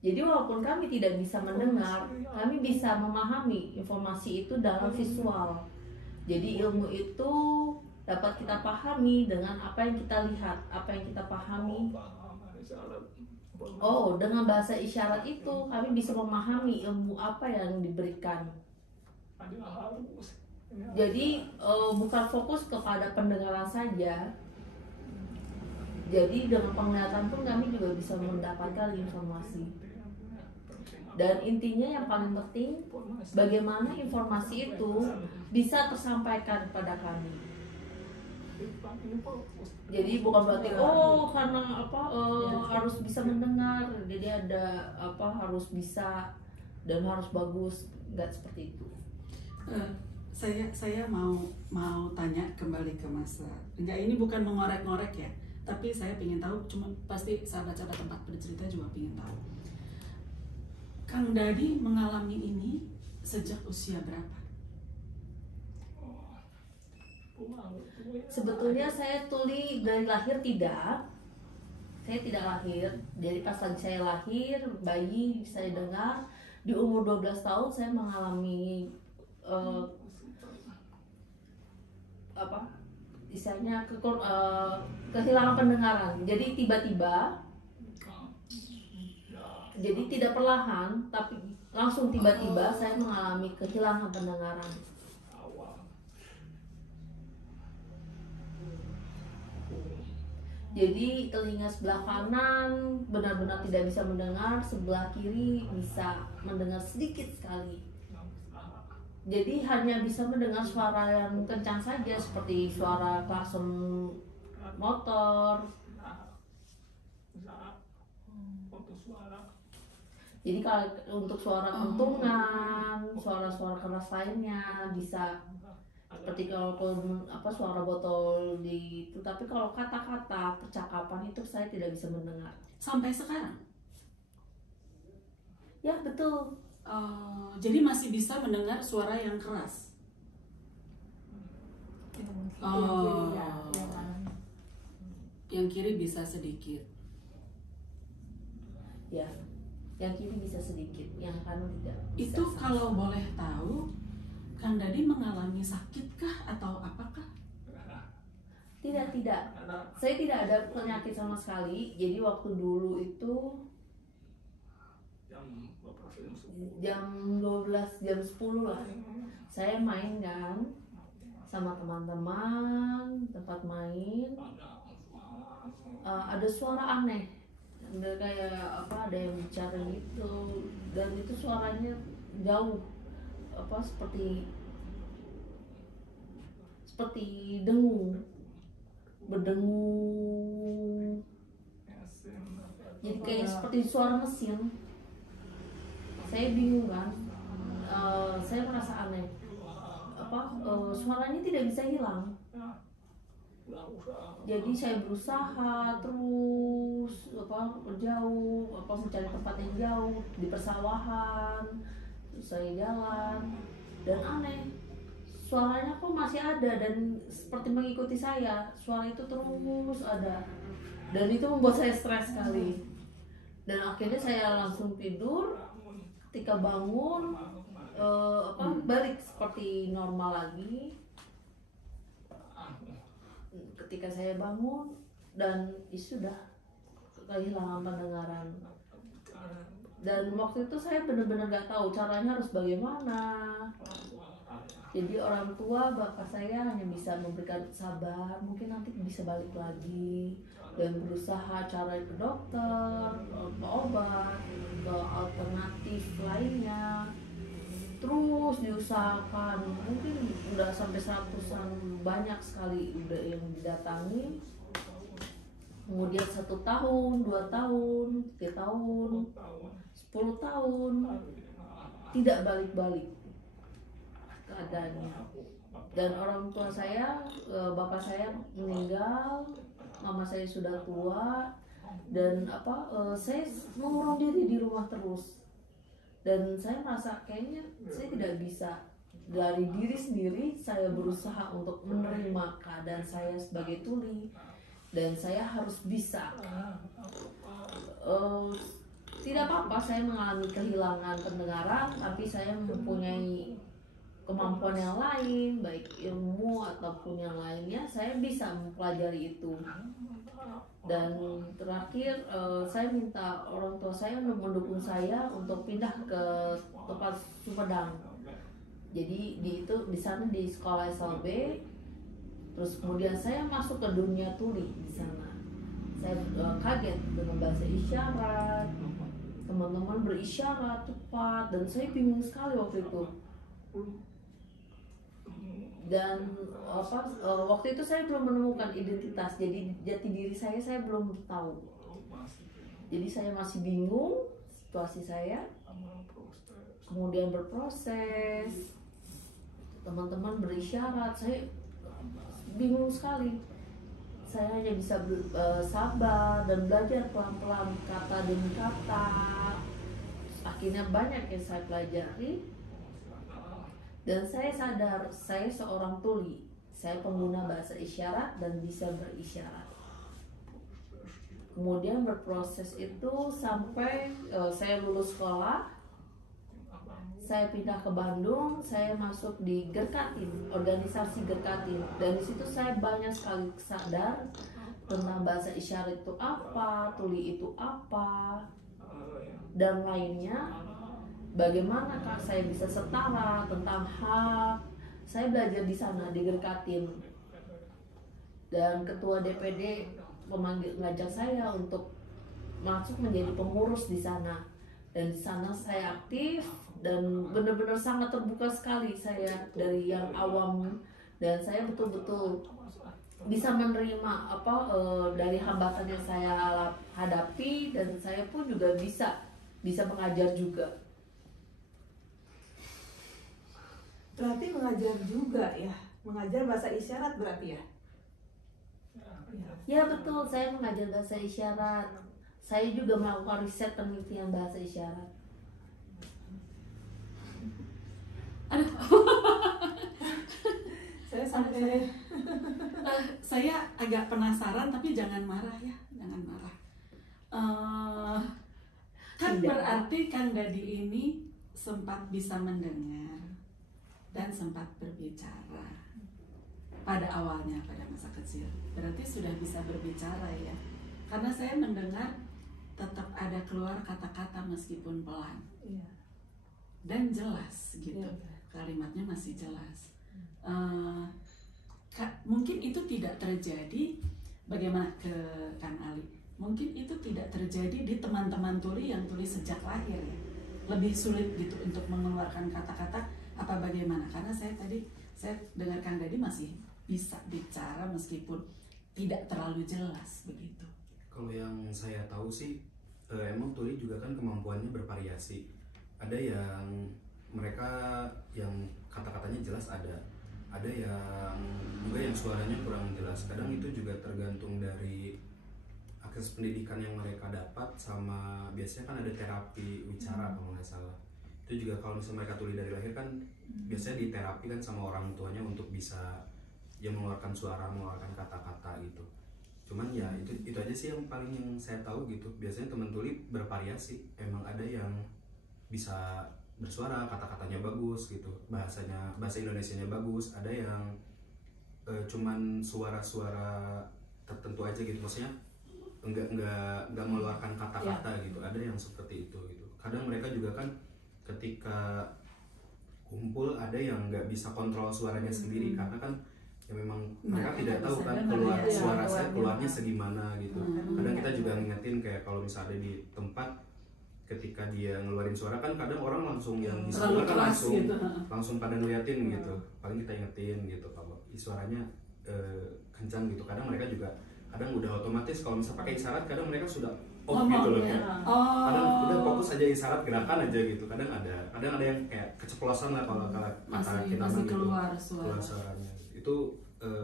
Jadi walaupun kami tidak bisa mendengar, kami bisa memahami informasi itu dalam visual. Jadi ilmu itu dapat kita pahami dengan apa yang kita lihat, apa yang kita pahami. Oh, dengan bahasa isyarat itu kami bisa memahami ilmu apa yang diberikan. Jadi bukan fokus kepada pendengaran saja. Jadi dengan penglihatan pun kami juga bisa mendapatkan informasi. Dan intinya yang paling penting, bagaimana informasi itu bisa tersampaikan kepada kami. Jadi bukan berarti karena harus bisa mendengar, jadi ada harus bisa dan harus bagus, nggak seperti itu. Saya mau tanya kembali ke Mas. Enggak, ini bukan mengorek-ngorek ya, tapi saya ingin tahu, cuma pasti sahabat-sahabat tempat bercerita juga ingin tahu. Kang Dadi mengalami ini sejak usia berapa? Sebetulnya saya tuli dari lahir tidak. Saya tidak lahir. Jadi pas lagi saya lahir, bayi saya dengar, di umur 12 tahun saya mengalami istilahnya kehilangan pendengaran. Jadi tiba-tiba, jadi tidak perlahan, tapi langsung tiba-tiba saya mengalami kehilangan pendengaran. Jadi telinga sebelah kanan benar-benar tidak bisa mendengar, sebelah kiri bisa mendengar sedikit sekali. Jadi hanya bisa mendengar suara yang kencang saja, seperti suara klakson motor. Jadi kalau untuk suara kentungan, suara-suara keras lainnya bisa, seperti kalau suara botol di itu. Tapi kalau kata-kata percakapan itu saya tidak bisa mendengar. Sampai sekarang? Ya betul. Jadi masih bisa mendengar suara yang keras. Yang kiri bisa sedikit. Ya, yang kiri bisa sedikit, yang kanan tidak. Itu kalau boleh tahu, Kang Dadi mengalami sakitkah atau apakah? Tidak. Saya tidak ada penyakit sama sekali. Jadi waktu dulu itu jam 12, jam 10 lah, saya main kan sama teman-teman tempat main. Ada suara aneh, ada kayak ada yang bicara gitu, dan itu suaranya jauh, seperti dengung, berdengung. Jadi kayak seperti suara mesin. Saya bingung kan, saya merasa aneh, suaranya tidak bisa hilang. Jadi saya berusaha terus jauh, mencari tempat yang jauh di persawahan. Terus saya jalan dan aneh, suaranya kok masih ada dan seperti mengikuti saya. Suara itu terus ada dan itu membuat saya stres sekali. Dan akhirnya saya langsung tidur. Ketika bangun, balik seperti normal lagi. Ketika saya bangun dan sudah kehilangan pendengaran. Dan waktu itu saya benar-benar gak tahu caranya harus bagaimana. Jadi orang tua, bapak saya hanya bisa memberikan sabar, mungkin nanti bisa balik lagi, dan berusaha cari ke dokter, ke obat, ke alternatif lainnya. Terus diusahakan, mungkin udah sampai 100-an, banyak sekali udah yang didatangi. Kemudian 1 tahun, 2 tahun, 3 tahun, 10 tahun, tidak balik-balik keadaannya. Dan orang tua saya, bapak saya meninggal, mama saya sudah tua, dan saya mengurung diri di rumah terus, dan saya merasa kayaknya saya tidak bisa. Dari diri sendiri saya berusaha untuk menerima keadaan saya sebagai tuli, dan saya harus bisa. Tidak apa-apa saya mengalami kehilangan pendengaran, tapi saya mempunyai kemampuan yang lain, baik ilmu ataupun yang lainnya, saya bisa mempelajari itu. Dan terakhir saya minta orang tua saya untuk mendukung saya untuk pindah ke tempat Sumedang. Jadi di sana di sekolah SLB, terus kemudian saya masuk ke dunia tuli di sana. Saya kaget dengan bahasa isyarat, teman-teman berisyarat cepat, dan saya bingung sekali waktu itu. Dan waktu itu saya belum menemukan identitas, jadi jati diri saya belum tahu. Jadi saya masih bingung situasi saya, kemudian berproses, teman-teman berisyarat, saya bingung sekali. Saya hanya bisa sabar dan belajar pelan-pelan kata demi kata. Akhirnya banyak yang saya pelajari, dan saya sadar saya seorang tuli. Saya pengguna bahasa isyarat dan bisa berisyarat. Kemudian berproses itu sampai saya lulus sekolah. Saya pindah ke Bandung, saya masuk di Gerkatin, organisasi Gerkatin, dan di situ saya banyak sekali sadar tentang bahasa isyarat itu apa, tuli itu apa, dan lainnya. Bagaimana saya bisa setara tentang hak. Saya belajar di sana di Gerkatin, dan ketua DPD mengajak saya untuk masuk menjadi pengurus di sana, dan di sana saya aktif. Dan benar-benar sangat terbuka sekali saya dari yang awam, dan saya betul-betul bisa menerima dari hambatan yang saya hadapi, dan saya pun juga bisa mengajar juga. Berarti mengajar juga ya, mengajar bahasa isyarat berarti ya? Ya betul, saya mengajar bahasa isyarat. Saya juga melakukan riset penelitian bahasa isyarat. Saya sampai saya agak penasaran, tapi jangan marah ya, jangan marah. Kan berarti Kang Dadi ini sempat bisa mendengar dan sempat berbicara pada awalnya, pada masa kecil. Berarti sudah bisa berbicara ya, karena saya mendengar tetap ada keluar kata-kata meskipun pelan. iya. Dan jelas gitu, Iya. Kalimatnya masih jelas. Mungkin itu tidak terjadi, bagaimana ke Kang Ali? Mungkin itu tidak terjadi di teman-teman tuli yang tulis sejak lahir ya. Lebih sulit gitu untuk mengeluarkan kata-kata apa bagaimana? Karena saya dengar Kang Dadi masih bisa bicara meskipun tidak terlalu jelas begitu. Kalau yang saya tahu sih, emang tuli juga kan kemampuannya bervariasi. Ada yang mereka yang kata-katanya jelas, ada yang juga yang suaranya kurang jelas. Kadang itu juga tergantung dari akses pendidikan yang mereka dapat, sama biasanya kan ada terapi wicara kalau nggak salah. Itu juga kalau misalnya mereka tuli dari lahir kan biasanya diterapi kan sama orang tuanya untuk bisa ya mengeluarkan suara, mengeluarkan kata-kata gitu. Cuman ya itu aja sih yang paling yang saya tahu gitu. Biasanya teman tuli bervariasi, emang ada yang bisa bersuara, kata-katanya bagus gitu, bahasa Indonesianya bagus, ada yang cuman suara-suara tertentu aja gitu, maksudnya enggak mengeluarkan kata-kata gitu, ada yang seperti itu gitu. Kadang mereka juga kan ketika kumpul ada yang nggak bisa kontrol suaranya sendiri, karena kan ya memang mereka tidak tahu kan keluar suara saya keluarnya segimana gitu. Kadang kita juga ngingetin kayak kalau misalnya ada di tempat, ketika dia ngeluarin suara kan kadang orang langsung yang bisa kan langsung pada ngeliatin gitu. Paling kita ingetin gitu kalau suaranya kencang gitu. Kadang mereka juga kadang udah otomatis kalau misalnya pakai isyarat, kadang mereka sudah gitu loh ya. Kadang udah fokus aja isyarat, gerakan aja gitu. Kadang ada yang kayak keceplosan lah kalau kata kita masih gitu, keluar suaranya. Itu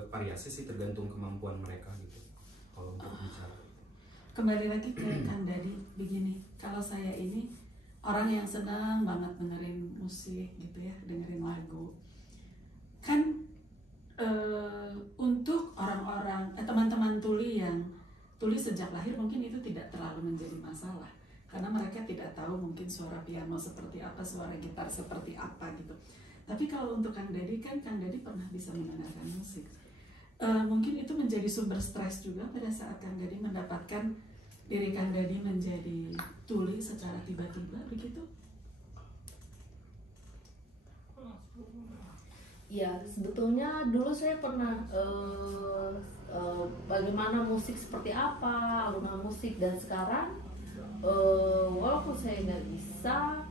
variasi sih tergantung kemampuan mereka gitu kalau untuk bicara. kembali lagi ke Kang Dadi begini, kalau saya ini orang yang senang banget dengerin musik gitu ya, dengerin lagu kan. Untuk orang-orang teman-teman tuli yang tuli sejak lahir mungkin itu tidak terlalu menjadi masalah karena mereka tidak tahu mungkin suara piano seperti apa, suara gitar seperti apa gitu. Tapi kalau untuk Kang Dadi kan, Kang Dadi pernah bisa mendengarkan musik. Mungkin itu menjadi sumber stres juga pada saat Kang Dadi mendapatkan diri Kang Dadi menjadi tuli secara tiba-tiba begitu. Ya, sebetulnya dulu saya pernah bagaimana musik seperti apa, alunan musik, dan sekarang walaupun saya nggak bisa,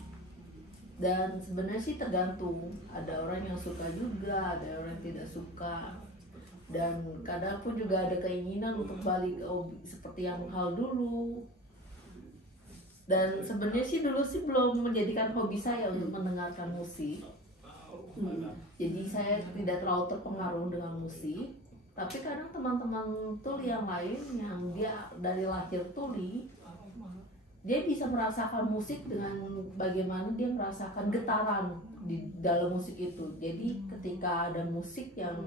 dan sebenarnya sih tergantung, ada orang yang suka juga, ada orang yang tidak suka, dan kadang pun juga ada keinginan untuk balik seperti yang hal dulu. Dan sebenarnya sih dulu sih belum menjadikan hobi saya untuk mendengarkan musik. Jadi saya tidak terlalu terpengaruh dengan musik, tapi kadang teman-teman tuli yang lain yang dia dari lahir tuli, dia bisa merasakan musik dengan bagaimana dia merasakan getaran di dalam musik itu. Jadi ketika ada musik yang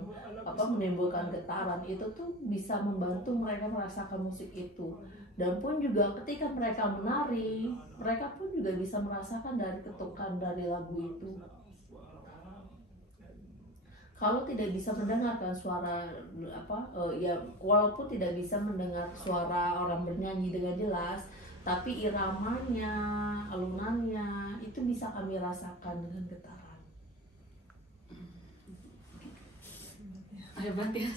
menimbulkan getaran itu tuh bisa membantu mereka merasakan musik itu. Dan pun juga ketika mereka menari, mereka pun juga bisa merasakan dari ketukan dari lagu itu. Kalau tidak bisa mendengarkan suara ya walaupun tidak bisa mendengar suara orang bernyanyi dengan jelas, tapi iramanya, alunannya itu bisa kami rasakan dengan getaran. Hebat ya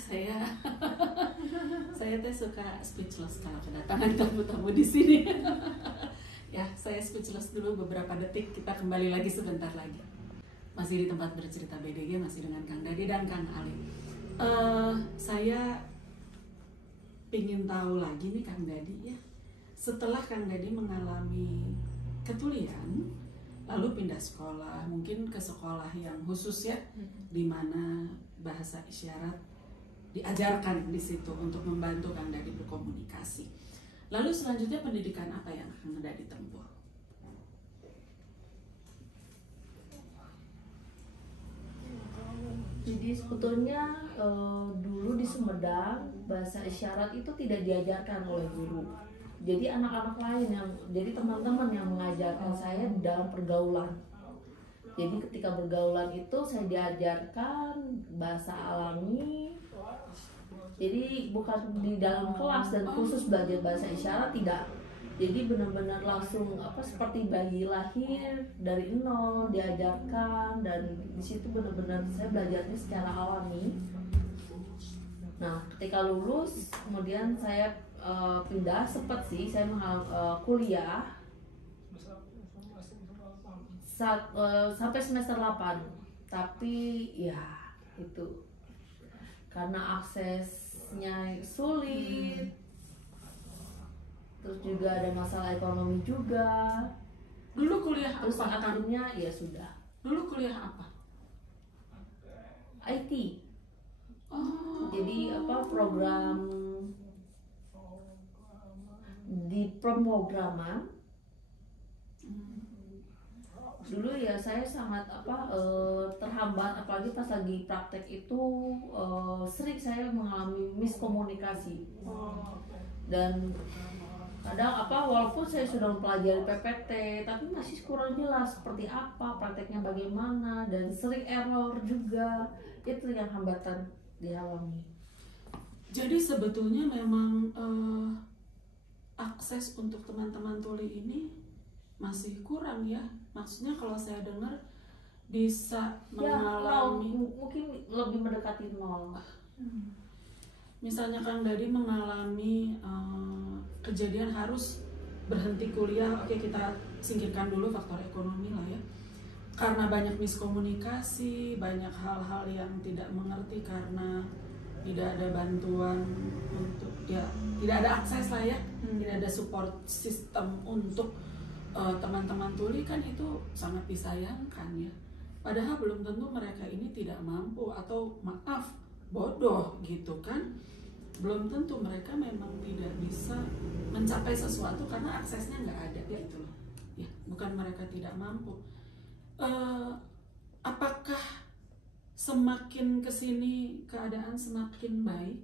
saya teh suka speechless kalau kedatangan tamu-tamu di sini. Ya, saya speechless dulu beberapa detik, kita kembali lagi sebentar lagi. Masih di tempat bercerita BDG, masih dengan Kang Dadi dan Kang Ali. Saya pingin tahu lagi nih Kang Dadi ya, setelah Kang Dadi mengalami ketulian, lalu pindah sekolah, mungkin ke sekolah yang khusus ya, di mana bahasa isyarat diajarkan di situ untuk membantu Kang Dadi berkomunikasi. Lalu selanjutnya pendidikan apa yang Kang Dadi tempuh? Jadi sebetulnya dulu di Sumedang bahasa isyarat itu tidak diajarkan oleh guru. Jadi anak-anak lain jadi teman-teman yang mengajarkan saya dalam pergaulan. Jadi ketika bergaulan itu saya diajarkan bahasa alami. Jadi bukan di dalam kelas dan khusus belajar bahasa isyarat, tidak. Jadi benar-benar langsung seperti bayi lahir dari nol diajarkan, dan di situ benar-benar saya belajarnya secara alami. Nah, ketika lulus kemudian saya pindah sempat sih saya kuliah sampai semester 8. Tapi ya itu karena aksesnya sulit. Terus juga ada masalah ekonomi juga. Dulu kuliah Terus apa? akhirnya ya sudah. Dulu kuliah apa? IT. Oh. Jadi program di pemrograman. Dulu ya saya sangat terhambat, apalagi pas lagi praktek itu sering saya mengalami miskomunikasi. Dan kadang walaupun saya sudah mempelajari PPT, tapi masih kurang jelas seperti apa prakteknya, bagaimana, dan sering error juga. Itu yang hambatan dialami. Jadi sebetulnya memang akses untuk teman-teman tuli ini masih kurang ya. Maksudnya kalau saya dengar bisa mengalami mungkin lebih mendekati nol. Misalnya Kang Dadi mengalami kejadian harus berhenti kuliah, oke kita singkirkan dulu faktor ekonomi lah ya, karena banyak miskomunikasi, banyak hal-hal yang tidak mengerti karena tidak ada bantuan untuk tidak ada akses lah ya, tidak ada support system untuk teman-teman tuli, kan itu sangat disayangkan ya. Padahal belum tentu mereka ini tidak mampu atau maaf bodoh gitu kan. belum tentu mereka memang tidak bisa mencapai sesuatu karena aksesnya nggak ada gitu loh. Ya, bukan mereka tidak mampu. Apakah semakin kesini keadaan semakin baik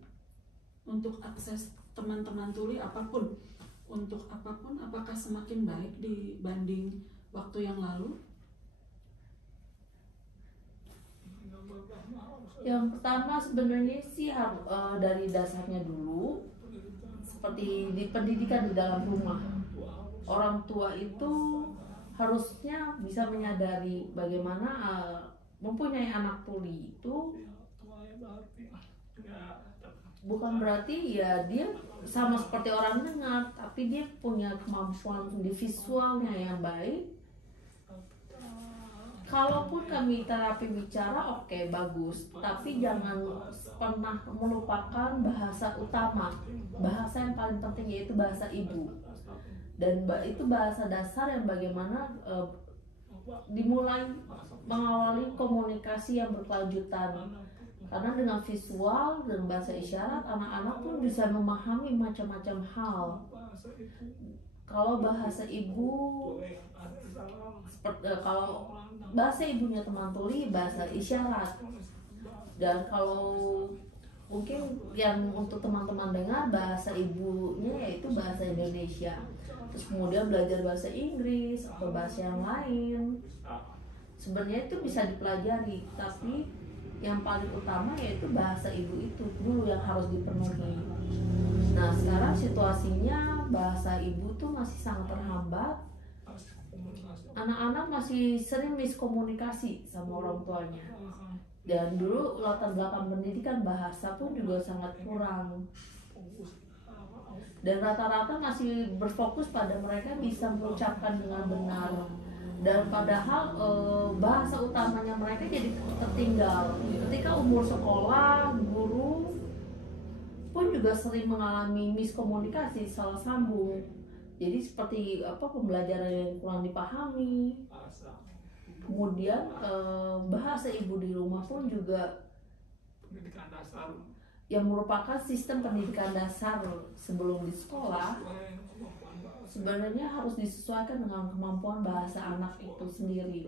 untuk akses teman-teman tuli apapun, untuk apapun, apakah semakin baik dibanding waktu yang lalu? Yang pertama sebenarnya sih dari dasarnya dulu, seperti di pendidikan di dalam rumah. Orang tua itu harusnya bisa menyadari bagaimana mempunyai anak tuli itu bukan berarti ya dia sama seperti orang dengar, tapi dia punya kemampuan di visualnya yang baik. Kalaupun kami terapi bicara, oke, bagus, tapi jangan pernah melupakan bahasa utama, bahasa yang paling penting, yaitu bahasa ibu. Dan itu bahasa dasar yang bagaimana dimulai mengawali komunikasi yang berkelanjutan. Karena dengan visual dan bahasa isyarat, anak-anak pun bisa memahami macam-macam hal. Kalau bahasa ibu, kalau bahasa ibunya teman tuli, bahasa isyarat. Dan kalau mungkin yang untuk teman-teman dengar, bahasa ibunya yaitu bahasa Indonesia. Terus kemudian belajar bahasa Inggris atau bahasa yang lain. Sebenarnya itu bisa dipelajari, tapi yang paling utama yaitu bahasa ibu itu dulu yang harus dipenuhi. Nah, sekarang situasinya bahasa ibu tuh masih sangat terhambat. Anak-anak masih sering miskomunikasi sama orang tuanya. Dan dulu latar belakang pendidikan bahasa pun juga sangat kurang. Dan rata-rata masih berfokus pada mereka bisa mengucapkan dengan benar. Dan padahal bahasa utamanya mereka jadi tertinggal. Ketika umur sekolah, guru pun juga sering mengalami miskomunikasi, salah sambung. Jadi seperti pembelajaran yang kurang dipahami. Kemudian bahasa ibu di rumah pun juga pendidikan dasar yang merupakan sistem pendidikan dasar sebelum di sekolah, sebenarnya harus disesuaikan dengan kemampuan bahasa anak itu sendiri.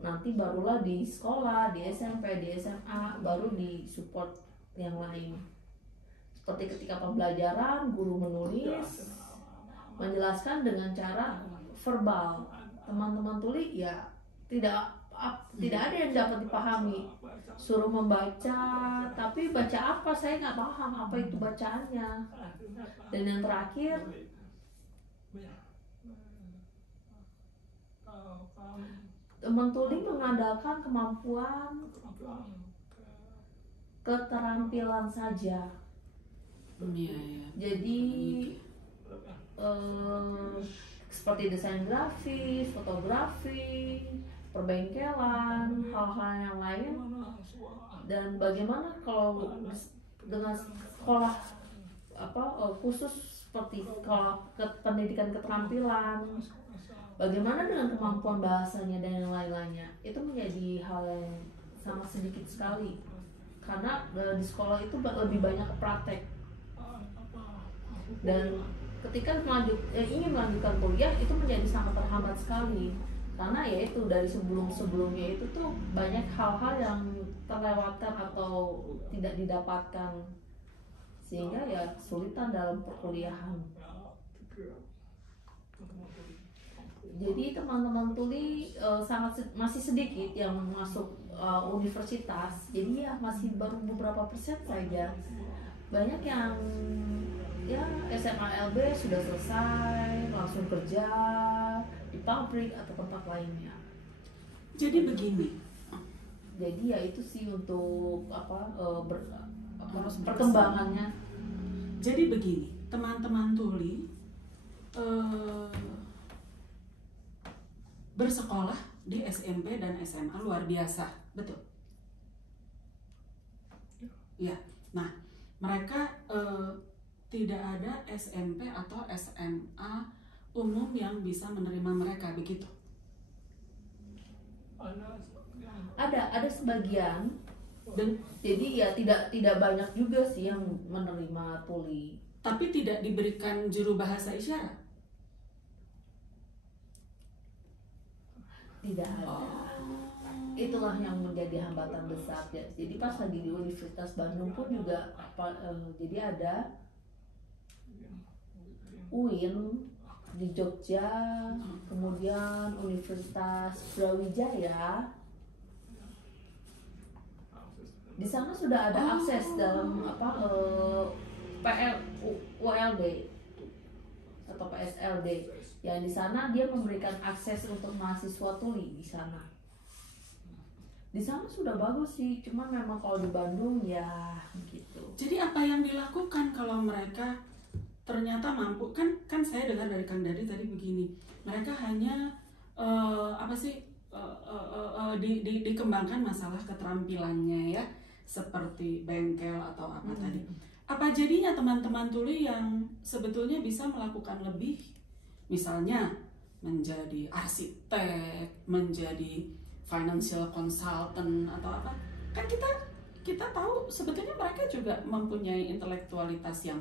Nanti barulah di sekolah, di SMP, di SMA, baru di support yang lain. Seperti ketika pembelajaran, guru menulis, menjelaskan dengan cara verbal. Teman-teman tuli ya tidak ada yang dapat dipahami. Suruh membaca, tapi baca apa? Saya nggak paham apa itu bacaannya. Dan yang terakhir, teman tuli mengandalkan kemampuan keterampilan saja. Jadi seperti desain grafis, fotografi, perbengkelan, hal-hal yang lain. Dan bagaimana kalau dengan sekolah khusus seperti kalau pendidikan keterampilan, bagaimana dengan kemampuan bahasanya dan yang lain-lainnya, itu menjadi hal yang sangat sedikit sekali. Karena di sekolah itu lebih banyak praktek. Dan ketika ingin melanjutkan kuliah itu menjadi sangat terhambat sekali. Karena ya itu dari sebelumnya itu tuh banyak hal-hal yang terlewatkan atau tidak didapatkan, sehingga ya kesulitan dalam perkuliahan. Jadi teman-teman tuli masih sedikit yang masuk universitas. Jadi ya masih baru beberapa persen saja. Banyak yang ya SMA LB sudah selesai, langsung kerja di pabrik atau tempat lainnya. Jadi begini. Jadi ya itu sih untuk perkembangannya. Jadi begini, teman-teman tuli bersekolah di SMP dan SMA luar biasa, betul? Ya. Nah, mereka tidak ada SMP atau SMA umum yang bisa menerima mereka, begitu? Ada sebagian, Dan Jadi ya tidak banyak juga sih yang menerima tuli. tapi tidak diberikan juru bahasa isyarat. Tidak ada. Itulah yang menjadi hambatan besar ya. Jadi pas lagi di Universitas Bandung pun juga jadi ada UIN di Jogja, kemudian Universitas Brawijaya. Di sana sudah ada akses dalam ULD atau PSLD. Ya di sana dia memberikan akses untuk mahasiswa tuli di sana. Di sana sudah bagus sih, cuma memang kalau di Bandung ya gitu. Jadi apa yang dilakukan kalau mereka ternyata mampu? Kan saya dengar dari Kang Dadi tadi begini, mereka hanya dikembangkan masalah keterampilannya ya, seperti bengkel atau apa tadi. Apa jadinya teman-teman tuli yang sebetulnya bisa melakukan lebih, misalnya menjadi arsitek, menjadi financial consultant atau apa? Kan kita tahu sebetulnya mereka juga mempunyai intelektualitas yang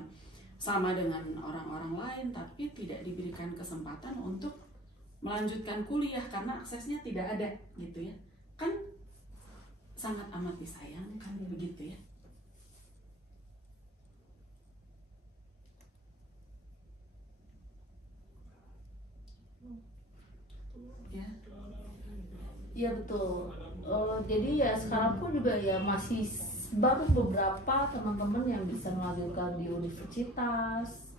sama dengan orang-orang lain, tapi tidak diberikan kesempatan untuk melanjutkan kuliah karena aksesnya tidak ada gitu ya. Kan sangat amat disayangkan begitu ya. Ya. Iya betul. Jadi ya sekarang pun juga ya masih baru beberapa teman-teman yang bisa melanjutkan di universitas.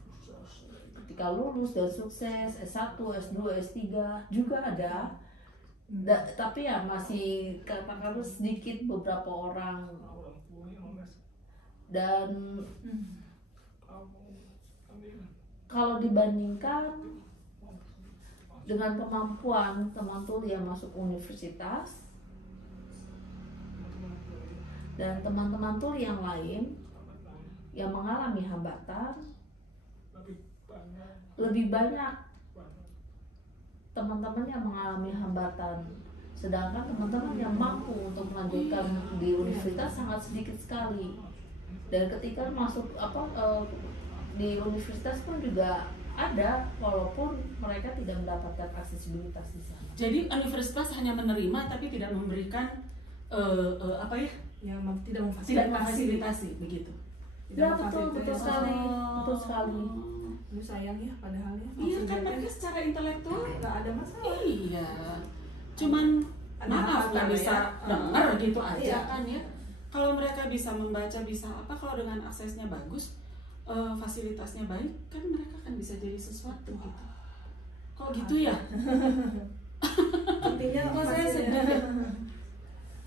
Ketika lulus dan sukses S1, S2, S3 juga ada. Tapi ya masih katakanlah sedikit beberapa orang. Dan kalau dibandingkan dengan kemampuan teman tuli yang masuk universitas dan teman-teman tuli yang lain yang mengalami hambatan, lebih banyak teman-teman yang mengalami hambatan, sedangkan teman-teman yang mampu untuk melanjutkan di universitas sangat sedikit sekali. Dan ketika masuk di universitas pun juga ada, walaupun mereka tidak mendapatkan aksesibilitas di sana. Jadi universitas hanya menerima tapi tidak memberikan tidak tidak memfasilitasi begitu. Ya betul sekali, betul sekali. Ini sayang ya padahal ya. Iya kan mereka secara intelektual nggak ada masalah. Iya, cuman maaf nggak bisa dengar gitu aja Iya. kan ya. Kalau mereka bisa membaca, bisa apa, kalau dengan aksesnya bagus, fasilitasnya baik, kan mereka kan bisa jadi sesuatu gitu. Kok gitu ya? Intinya Kok saya sedih?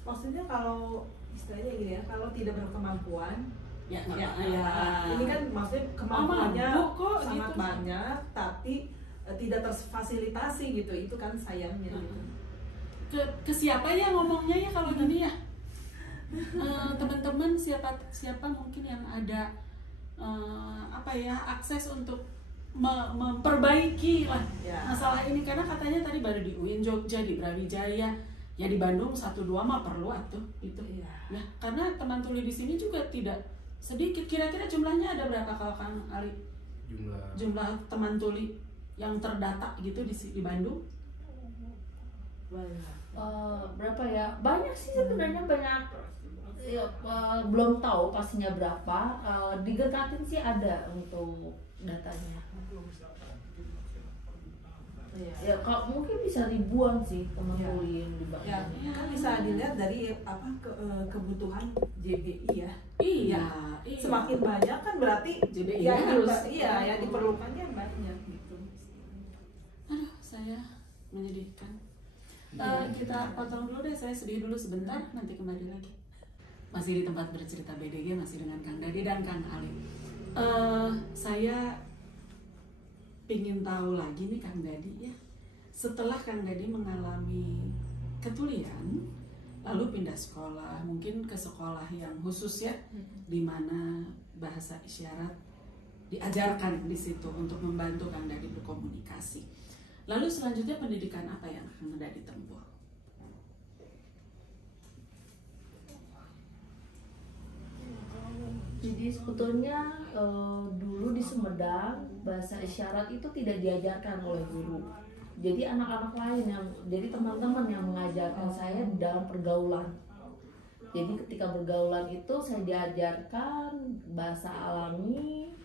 Maksudnya kalau istilahnya gini ya, kalau tidak berkemampuan, Ya, ini kan maksudnya kemampuannya mampu kok, sangat gitu. banyak, tapi tidak terfasilitasi gitu, itu kan sayangnya gitu. Ke siapa ya ngomongnya ya kalau gini ya? Teman-teman siapa mungkin yang ada akses untuk memperbaiki lah masalah ini, karena katanya tadi baru di UIN Jogja, di Brawijaya, ya di Bandung 1-2 mah perlu atuh itu. Ya, karena teman tuli di sini juga tidak sedikit. Kira-kira jumlahnya ada berapa kalau Kang Ali? Jumlah teman tuli yang terdata gitu di Bandung? Berapa ya? Banyak sih sebenarnya, banyak. Ya, belum tahu pastinya berapa. Digekatin sih ada untuk datanya. Ya kalau mungkin bisa ribuan sih teman tuli yang dibangun. Ya, kan bisa dilihat dari kebutuhan JBI ya. Iya. Semakin banyak kan berarti JBI yang harus. diperlukannya banyak gitu. Aduh, saya menyedihkan. Kita potong dulu deh, saya sedih dulu sebentar, nanti kembali lagi. Masih di tempat bercerita BDG, masih dengan Kang Dadi dan Kang Ali. Saya pingin tahu lagi nih Kang Dadi ya, setelah Kang Dadi mengalami ketulian, lalu pindah sekolah, mungkin ke sekolah yang khusus ya, di mana bahasa isyarat diajarkan di situ untuk membantu Kang Dadi berkomunikasi. Lalu selanjutnya pendidikan apa yang Kang Dadi tempuh? Jadi sebetulnya dulu di Sumedang bahasa isyarat itu tidak diajarkan oleh guru. Jadi anak-anak lain jadi teman-teman yang mengajarkan saya dalam pergaulan. Jadi ketika bergaulan itu saya diajarkan bahasa alami.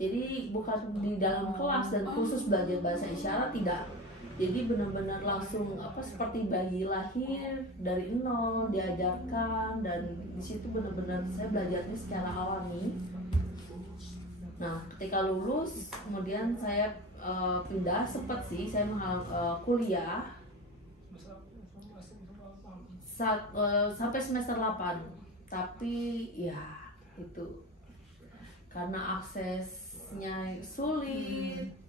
Jadi bukan di dalam kelas dan khusus belajar bahasa isyarat, tidak. Jadi benar-benar langsung seperti bayi lahir dari nol diajarkan, dan di situ benar-benar saya belajarnya secara alami. Nah, ketika lulus kemudian saya pindah saya kuliah sampai semester 8. Tapi ya itu karena aksesnya sulit.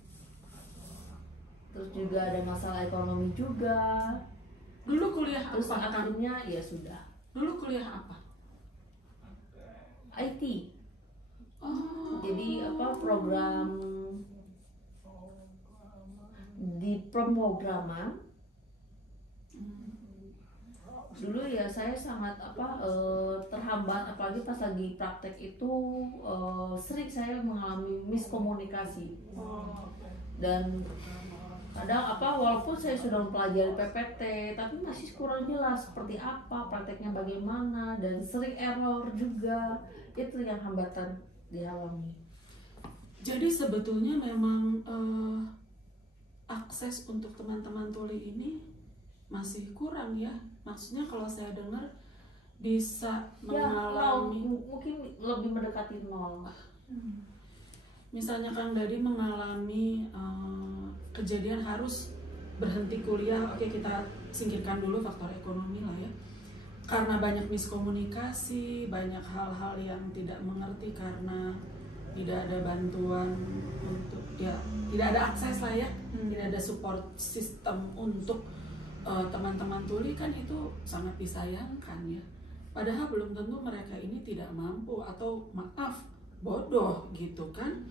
Terus juga ada masalah ekonomi juga. Dulu kuliah Terus apa? akhirnya ya sudah. Dulu kuliah apa? IT. Oh. Jadi program di pemrograman. Dulu ya saya sangat terhambat, apalagi pas lagi praktek itu sering saya mengalami miskomunikasi. Dan kadang walaupun saya sudah mempelajari PPT tapi masih kurang jelas seperti apa prakteknya, bagaimana, dan sering error juga. Itu yang hambatan dialami. Jadi sebetulnya memang akses untuk teman-teman tuli ini masih kurang ya. Maksudnya kalau saya dengar bisa mengalami mungkin lebih mendekati nol. Misalnya Kang Dadi mengalami kejadian harus berhenti kuliah. Oke, kita singkirkan dulu faktor ekonomi lah ya. Karena banyak miskomunikasi, banyak hal-hal yang tidak mengerti karena tidak ada bantuan untuk tidak ada akses lah ya, tidak ada support system untuk teman-teman tuli, kan itu sangat disayangkan ya. Padahal belum tentu mereka ini tidak mampu atau maaf bodoh gitu kan.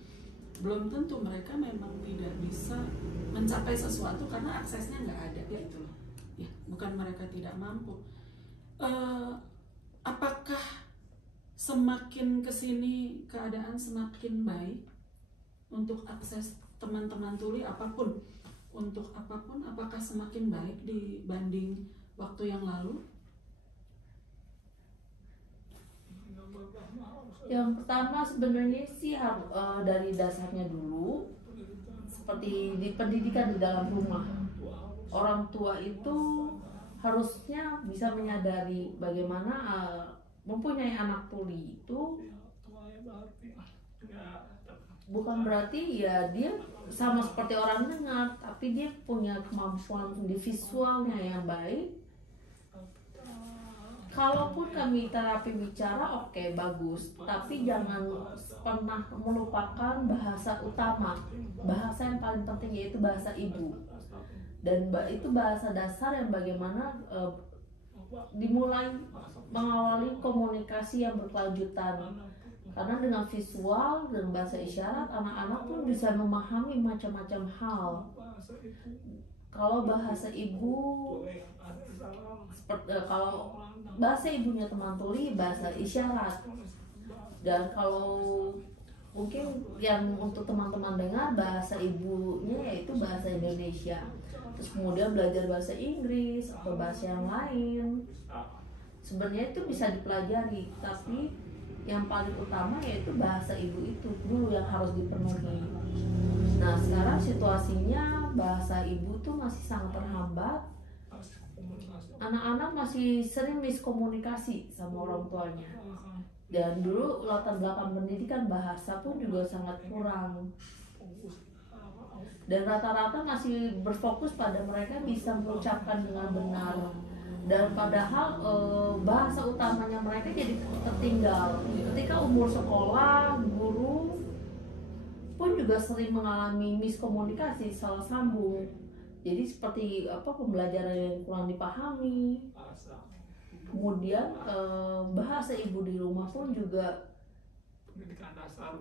Belum tentu mereka memang tidak bisa mencapai sesuatu karena aksesnya nggak ada gitu loh. Ya, bukan mereka tidak mampu. Apakah semakin kesini keadaan semakin baik untuk akses teman-teman tuli apapun, apakah semakin baik dibanding waktu yang lalu? Yang pertama sebenarnya sih dari dasarnya dulu, seperti di pendidikan di dalam rumah. Orang tua itu harusnya bisa menyadari bagaimana mempunyai anak tuli itu bukan berarti ya dia sama seperti orang dengar, tapi dia punya kemampuan di visualnya yang baik. Kalaupun kami terapi bicara, oke, bagus, tapi jangan pernah melupakan bahasa utama, bahasa yang paling penting, yaitu bahasa ibu. Dan itu bahasa dasar yang bagaimana dimulai mengawali komunikasi yang berkelanjutan. Karena dengan visual dan bahasa isyarat, anak-anak pun bisa memahami macam-macam hal. Kalau bahasa ibu, kalau bahasa ibunya teman tuli bahasa isyarat, dan kalau mungkin yang untuk teman-teman dengar bahasa ibunya yaitu bahasa Indonesia, terus kemudian belajar bahasa Inggris atau bahasa yang lain, sebenarnya itu bisa dipelajari, tapi yang paling utama yaitu bahasa ibu itu dulu yang harus dipenuhi. Nah, sekarang situasinya bahasa ibu tuh masih sangat terhambat. Anak-anak masih sering miskomunikasi sama orang tuanya. Dan dulu latar belakang pendidikan bahasa pun juga sangat kurang. Dan rata-rata masih berfokus pada mereka bisa mengucapkan dengan benar. Dan padahal bahasa utamanya mereka jadi tertinggal. Ketika umur sekolah, guru pun juga sering mengalami miskomunikasi, salah sambung. Jadi seperti pembelajaran yang kurang dipahami. Kemudian bahasa ibu di rumah pun juga pendidikan dasar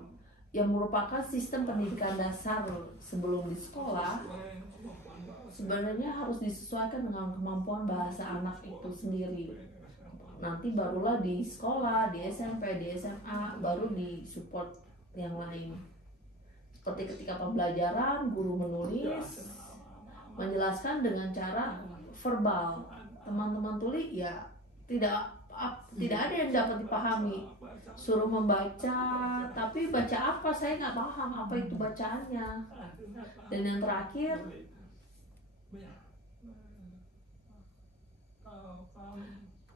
yang merupakan sistem pendidikan dasar sebelum di sekolah, sebenarnya harus disesuaikan dengan kemampuan bahasa anak itu sendiri. nanti barulah di sekolah, di SMP, di SMA baru di support yang lain. Seperti ketika pembelajaran, guru menulis, menjelaskan dengan cara verbal. Teman-teman tuli ya tidak ada yang dapat dipahami. Suruh membaca, tapi baca apa? Saya nggak paham apa itu bacaannya. Dan yang terakhir,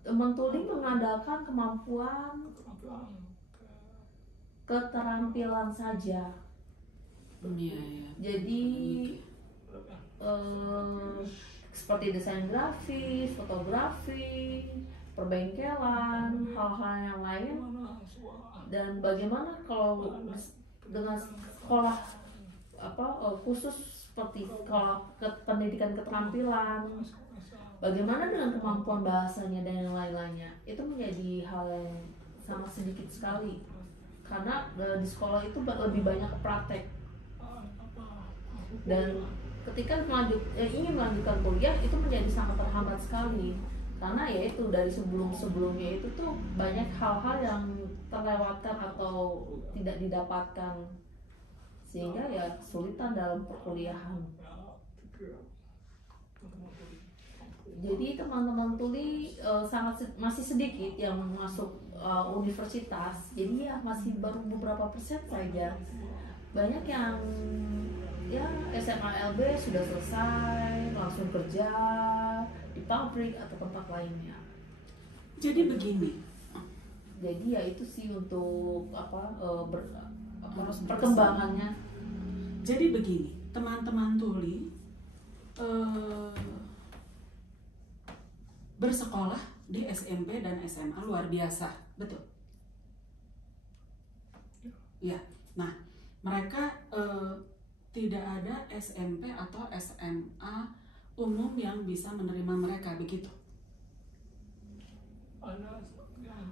teman tuli mengandalkan kemampuan keterampilan saja. Iya. Jadi seperti desain grafis, fotografi, perbengkelan, hal-hal yang lain. Dan bagaimana kalau dengan sekolah khusus seperti sekolah pendidikan keterampilan, bagaimana dengan kemampuan bahasanya dan yang lain-lainnya, itu menjadi hal yang sangat sedikit sekali, karena di sekolah itu lebih banyak praktek. Dan ketika ingin melanjutkan kuliah itu menjadi sangat terhambat sekali, karena ya itu dari sebelumnya itu tuh banyak hal-hal yang terlewatkan atau tidak didapatkan, sehingga ya kesulitan dalam perkuliahan. Jadi teman-teman tuli masih sedikit yang masuk universitas, jadi ya masih baru beberapa persen saja. Banyak yang ya SMA LB sudah selesai, langsung kerja di pabrik atau tempat lainnya. Jadi begini. Jadi ya itu sih untuk perkembangannya. Jadi begini, teman-teman tuli bersekolah di SMP dan SMA luar biasa, betul? Ya. Nah, mereka tidak ada SMP atau SMA umum yang bisa menerima mereka, begitu?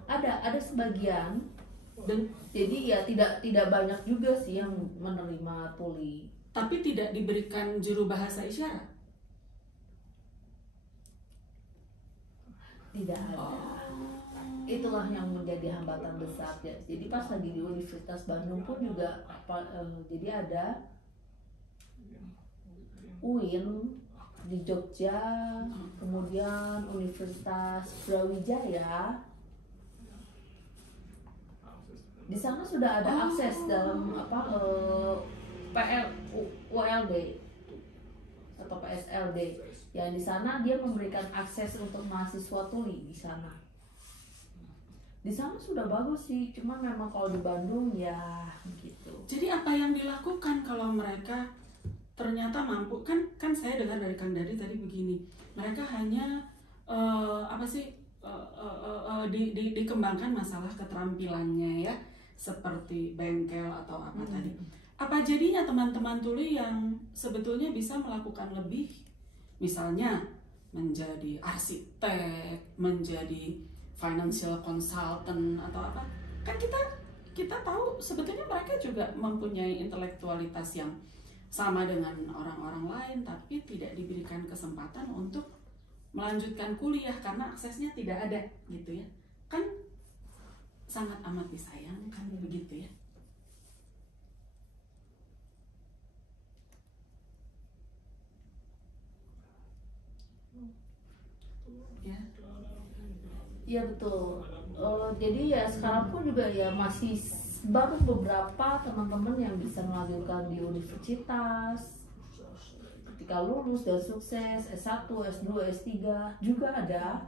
Ada sebagian. Dan jadi ya tidak banyak juga sih yang menerima tuli. Tapi tidak diberikan juru bahasa isyarat? Tidak ada. Itulah yang menjadi hambatan besar ya. Jadi pas lagi di Universitas Bandung pun juga jadi ada UIN di Jogja, kemudian Universitas Brawijaya. Di sana sudah ada akses dalam ULB atau PSLB. Ya di sana dia memberikan akses untuk mahasiswa tuli di sana. Di sana sudah bagus sih, cuma memang kalau di Bandung ya gitu. Jadi apa yang dilakukan kalau mereka ternyata mampu? Kan saya dengar dari Kang Dadi tadi begini, mereka hanya dikembangkan masalah keterampilannya ya, seperti bengkel atau apa tadi. Apa jadinya teman-teman tuli yang sebetulnya bisa melakukan lebih, misalnya menjadi arsitek, menjadi financial consultant atau apa? Kan kita tahu sebetulnya mereka juga mempunyai intelektualitas yang sama dengan orang-orang lain, tapi tidak diberikan kesempatan untuk melanjutkan kuliah karena aksesnya tidak ada, gitu ya. Kan sangat amat disayangkan begitu ya. Ya. Iya betul. Jadi ya sekarang pun juga ya masih baru beberapa teman-teman yang bisa melanjutkan di universitas. Ketika lulus dan sukses S1, S2, S3 juga ada.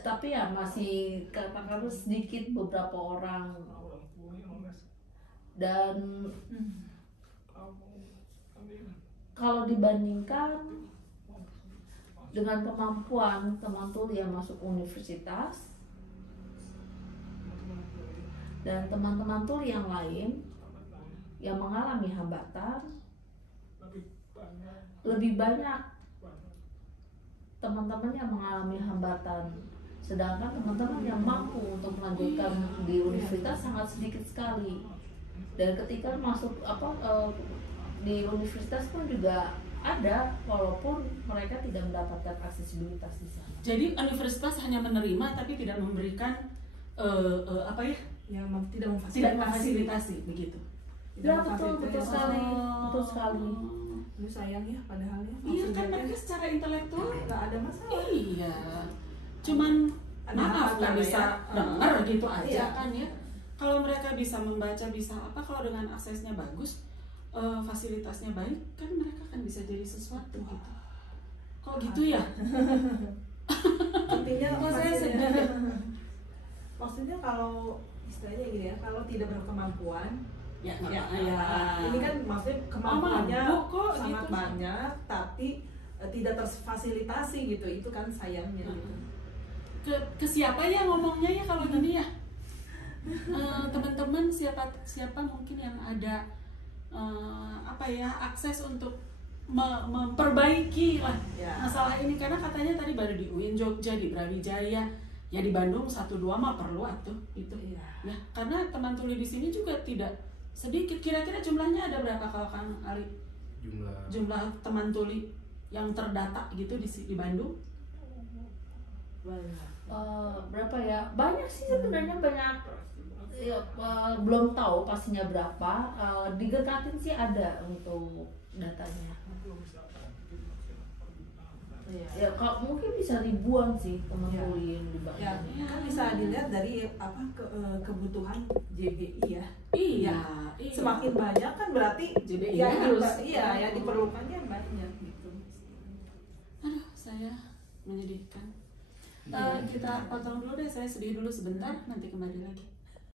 Tapi ya masih katakanlah sedikit beberapa orang. Dan kalau dibandingkan dengan kemampuan teman tuli yang masuk universitas dan teman-teman tuli yang lain yang mengalami hambatan, lebih banyak teman-teman yang mengalami hambatan, sedangkan teman-teman yang mampu untuk melanjutkan di universitas sangat sedikit sekali. Dan ketika masuk di universitas pun juga ada, walaupun mereka tidak mendapatkan aksesibilitas di sana. Jadi universitas hanya menerima tapi tidak memberikan apa ya? Ya, tidak Tidak memfasilitasi begitu. Ya betul sekali, betul sekali. Ini sayang ya padahal ya. Iya kan mereka secara intelektual nggak ada masalah. iya. Cuman Ada maaf nggak hambatan bisa ya. dengar gitu aja Iya. kan ya. Kalau mereka bisa membaca bisa apa kalau dengan aksesnya bagus, fasilitasnya baik kan mereka kan bisa jadi sesuatu gitu. Kok gitu ya? Intinya Kok saya maksudnya- sedih ya? Maksudnya kalau istilahnya gini ya, kalau tidak berkemampuan, Ya, ya, ya. ini kan maksudnya kemampuannya mampu kok, sangat gitu. banyak, tapi tidak terfasilitasi gitu, itu kan sayangnya gitu. Ke siapa ya ngomongnya ya kalau gini ya? Teman-teman siapa mungkin yang ada apa ya akses untuk memperbaiki lah Ya. masalah ini karena katanya tadi baru di UIN Jogja, di Brawijaya, ya di Bandung 1-2 mah perlu atuh itu. Iya. Ya, karena teman tuli di sini juga tidak sedikit. Kira-kira jumlahnya ada berapa kalau Kang Ali? Jumlah teman tuli yang terdata gitu di Bandung? Berapa ya? Banyak sih sebenarnya, banyak. Ya, belum tahu pastinya berapa. Didekatin sih ada untuk datanya. Ya kalau mungkin bisa ribuan sih teman Ya. tuli yang di Ya, Bandung. kan bisa dilihat dari apa kebutuhan JBI ya. Iya. Semakin banyak kan berarti JBI ya, harus. yang diperlukannya banyak gitu. Aduh, saya menyedihkan. Kita potong dulu deh, saya sedih dulu sebentar, nanti kembali lagi.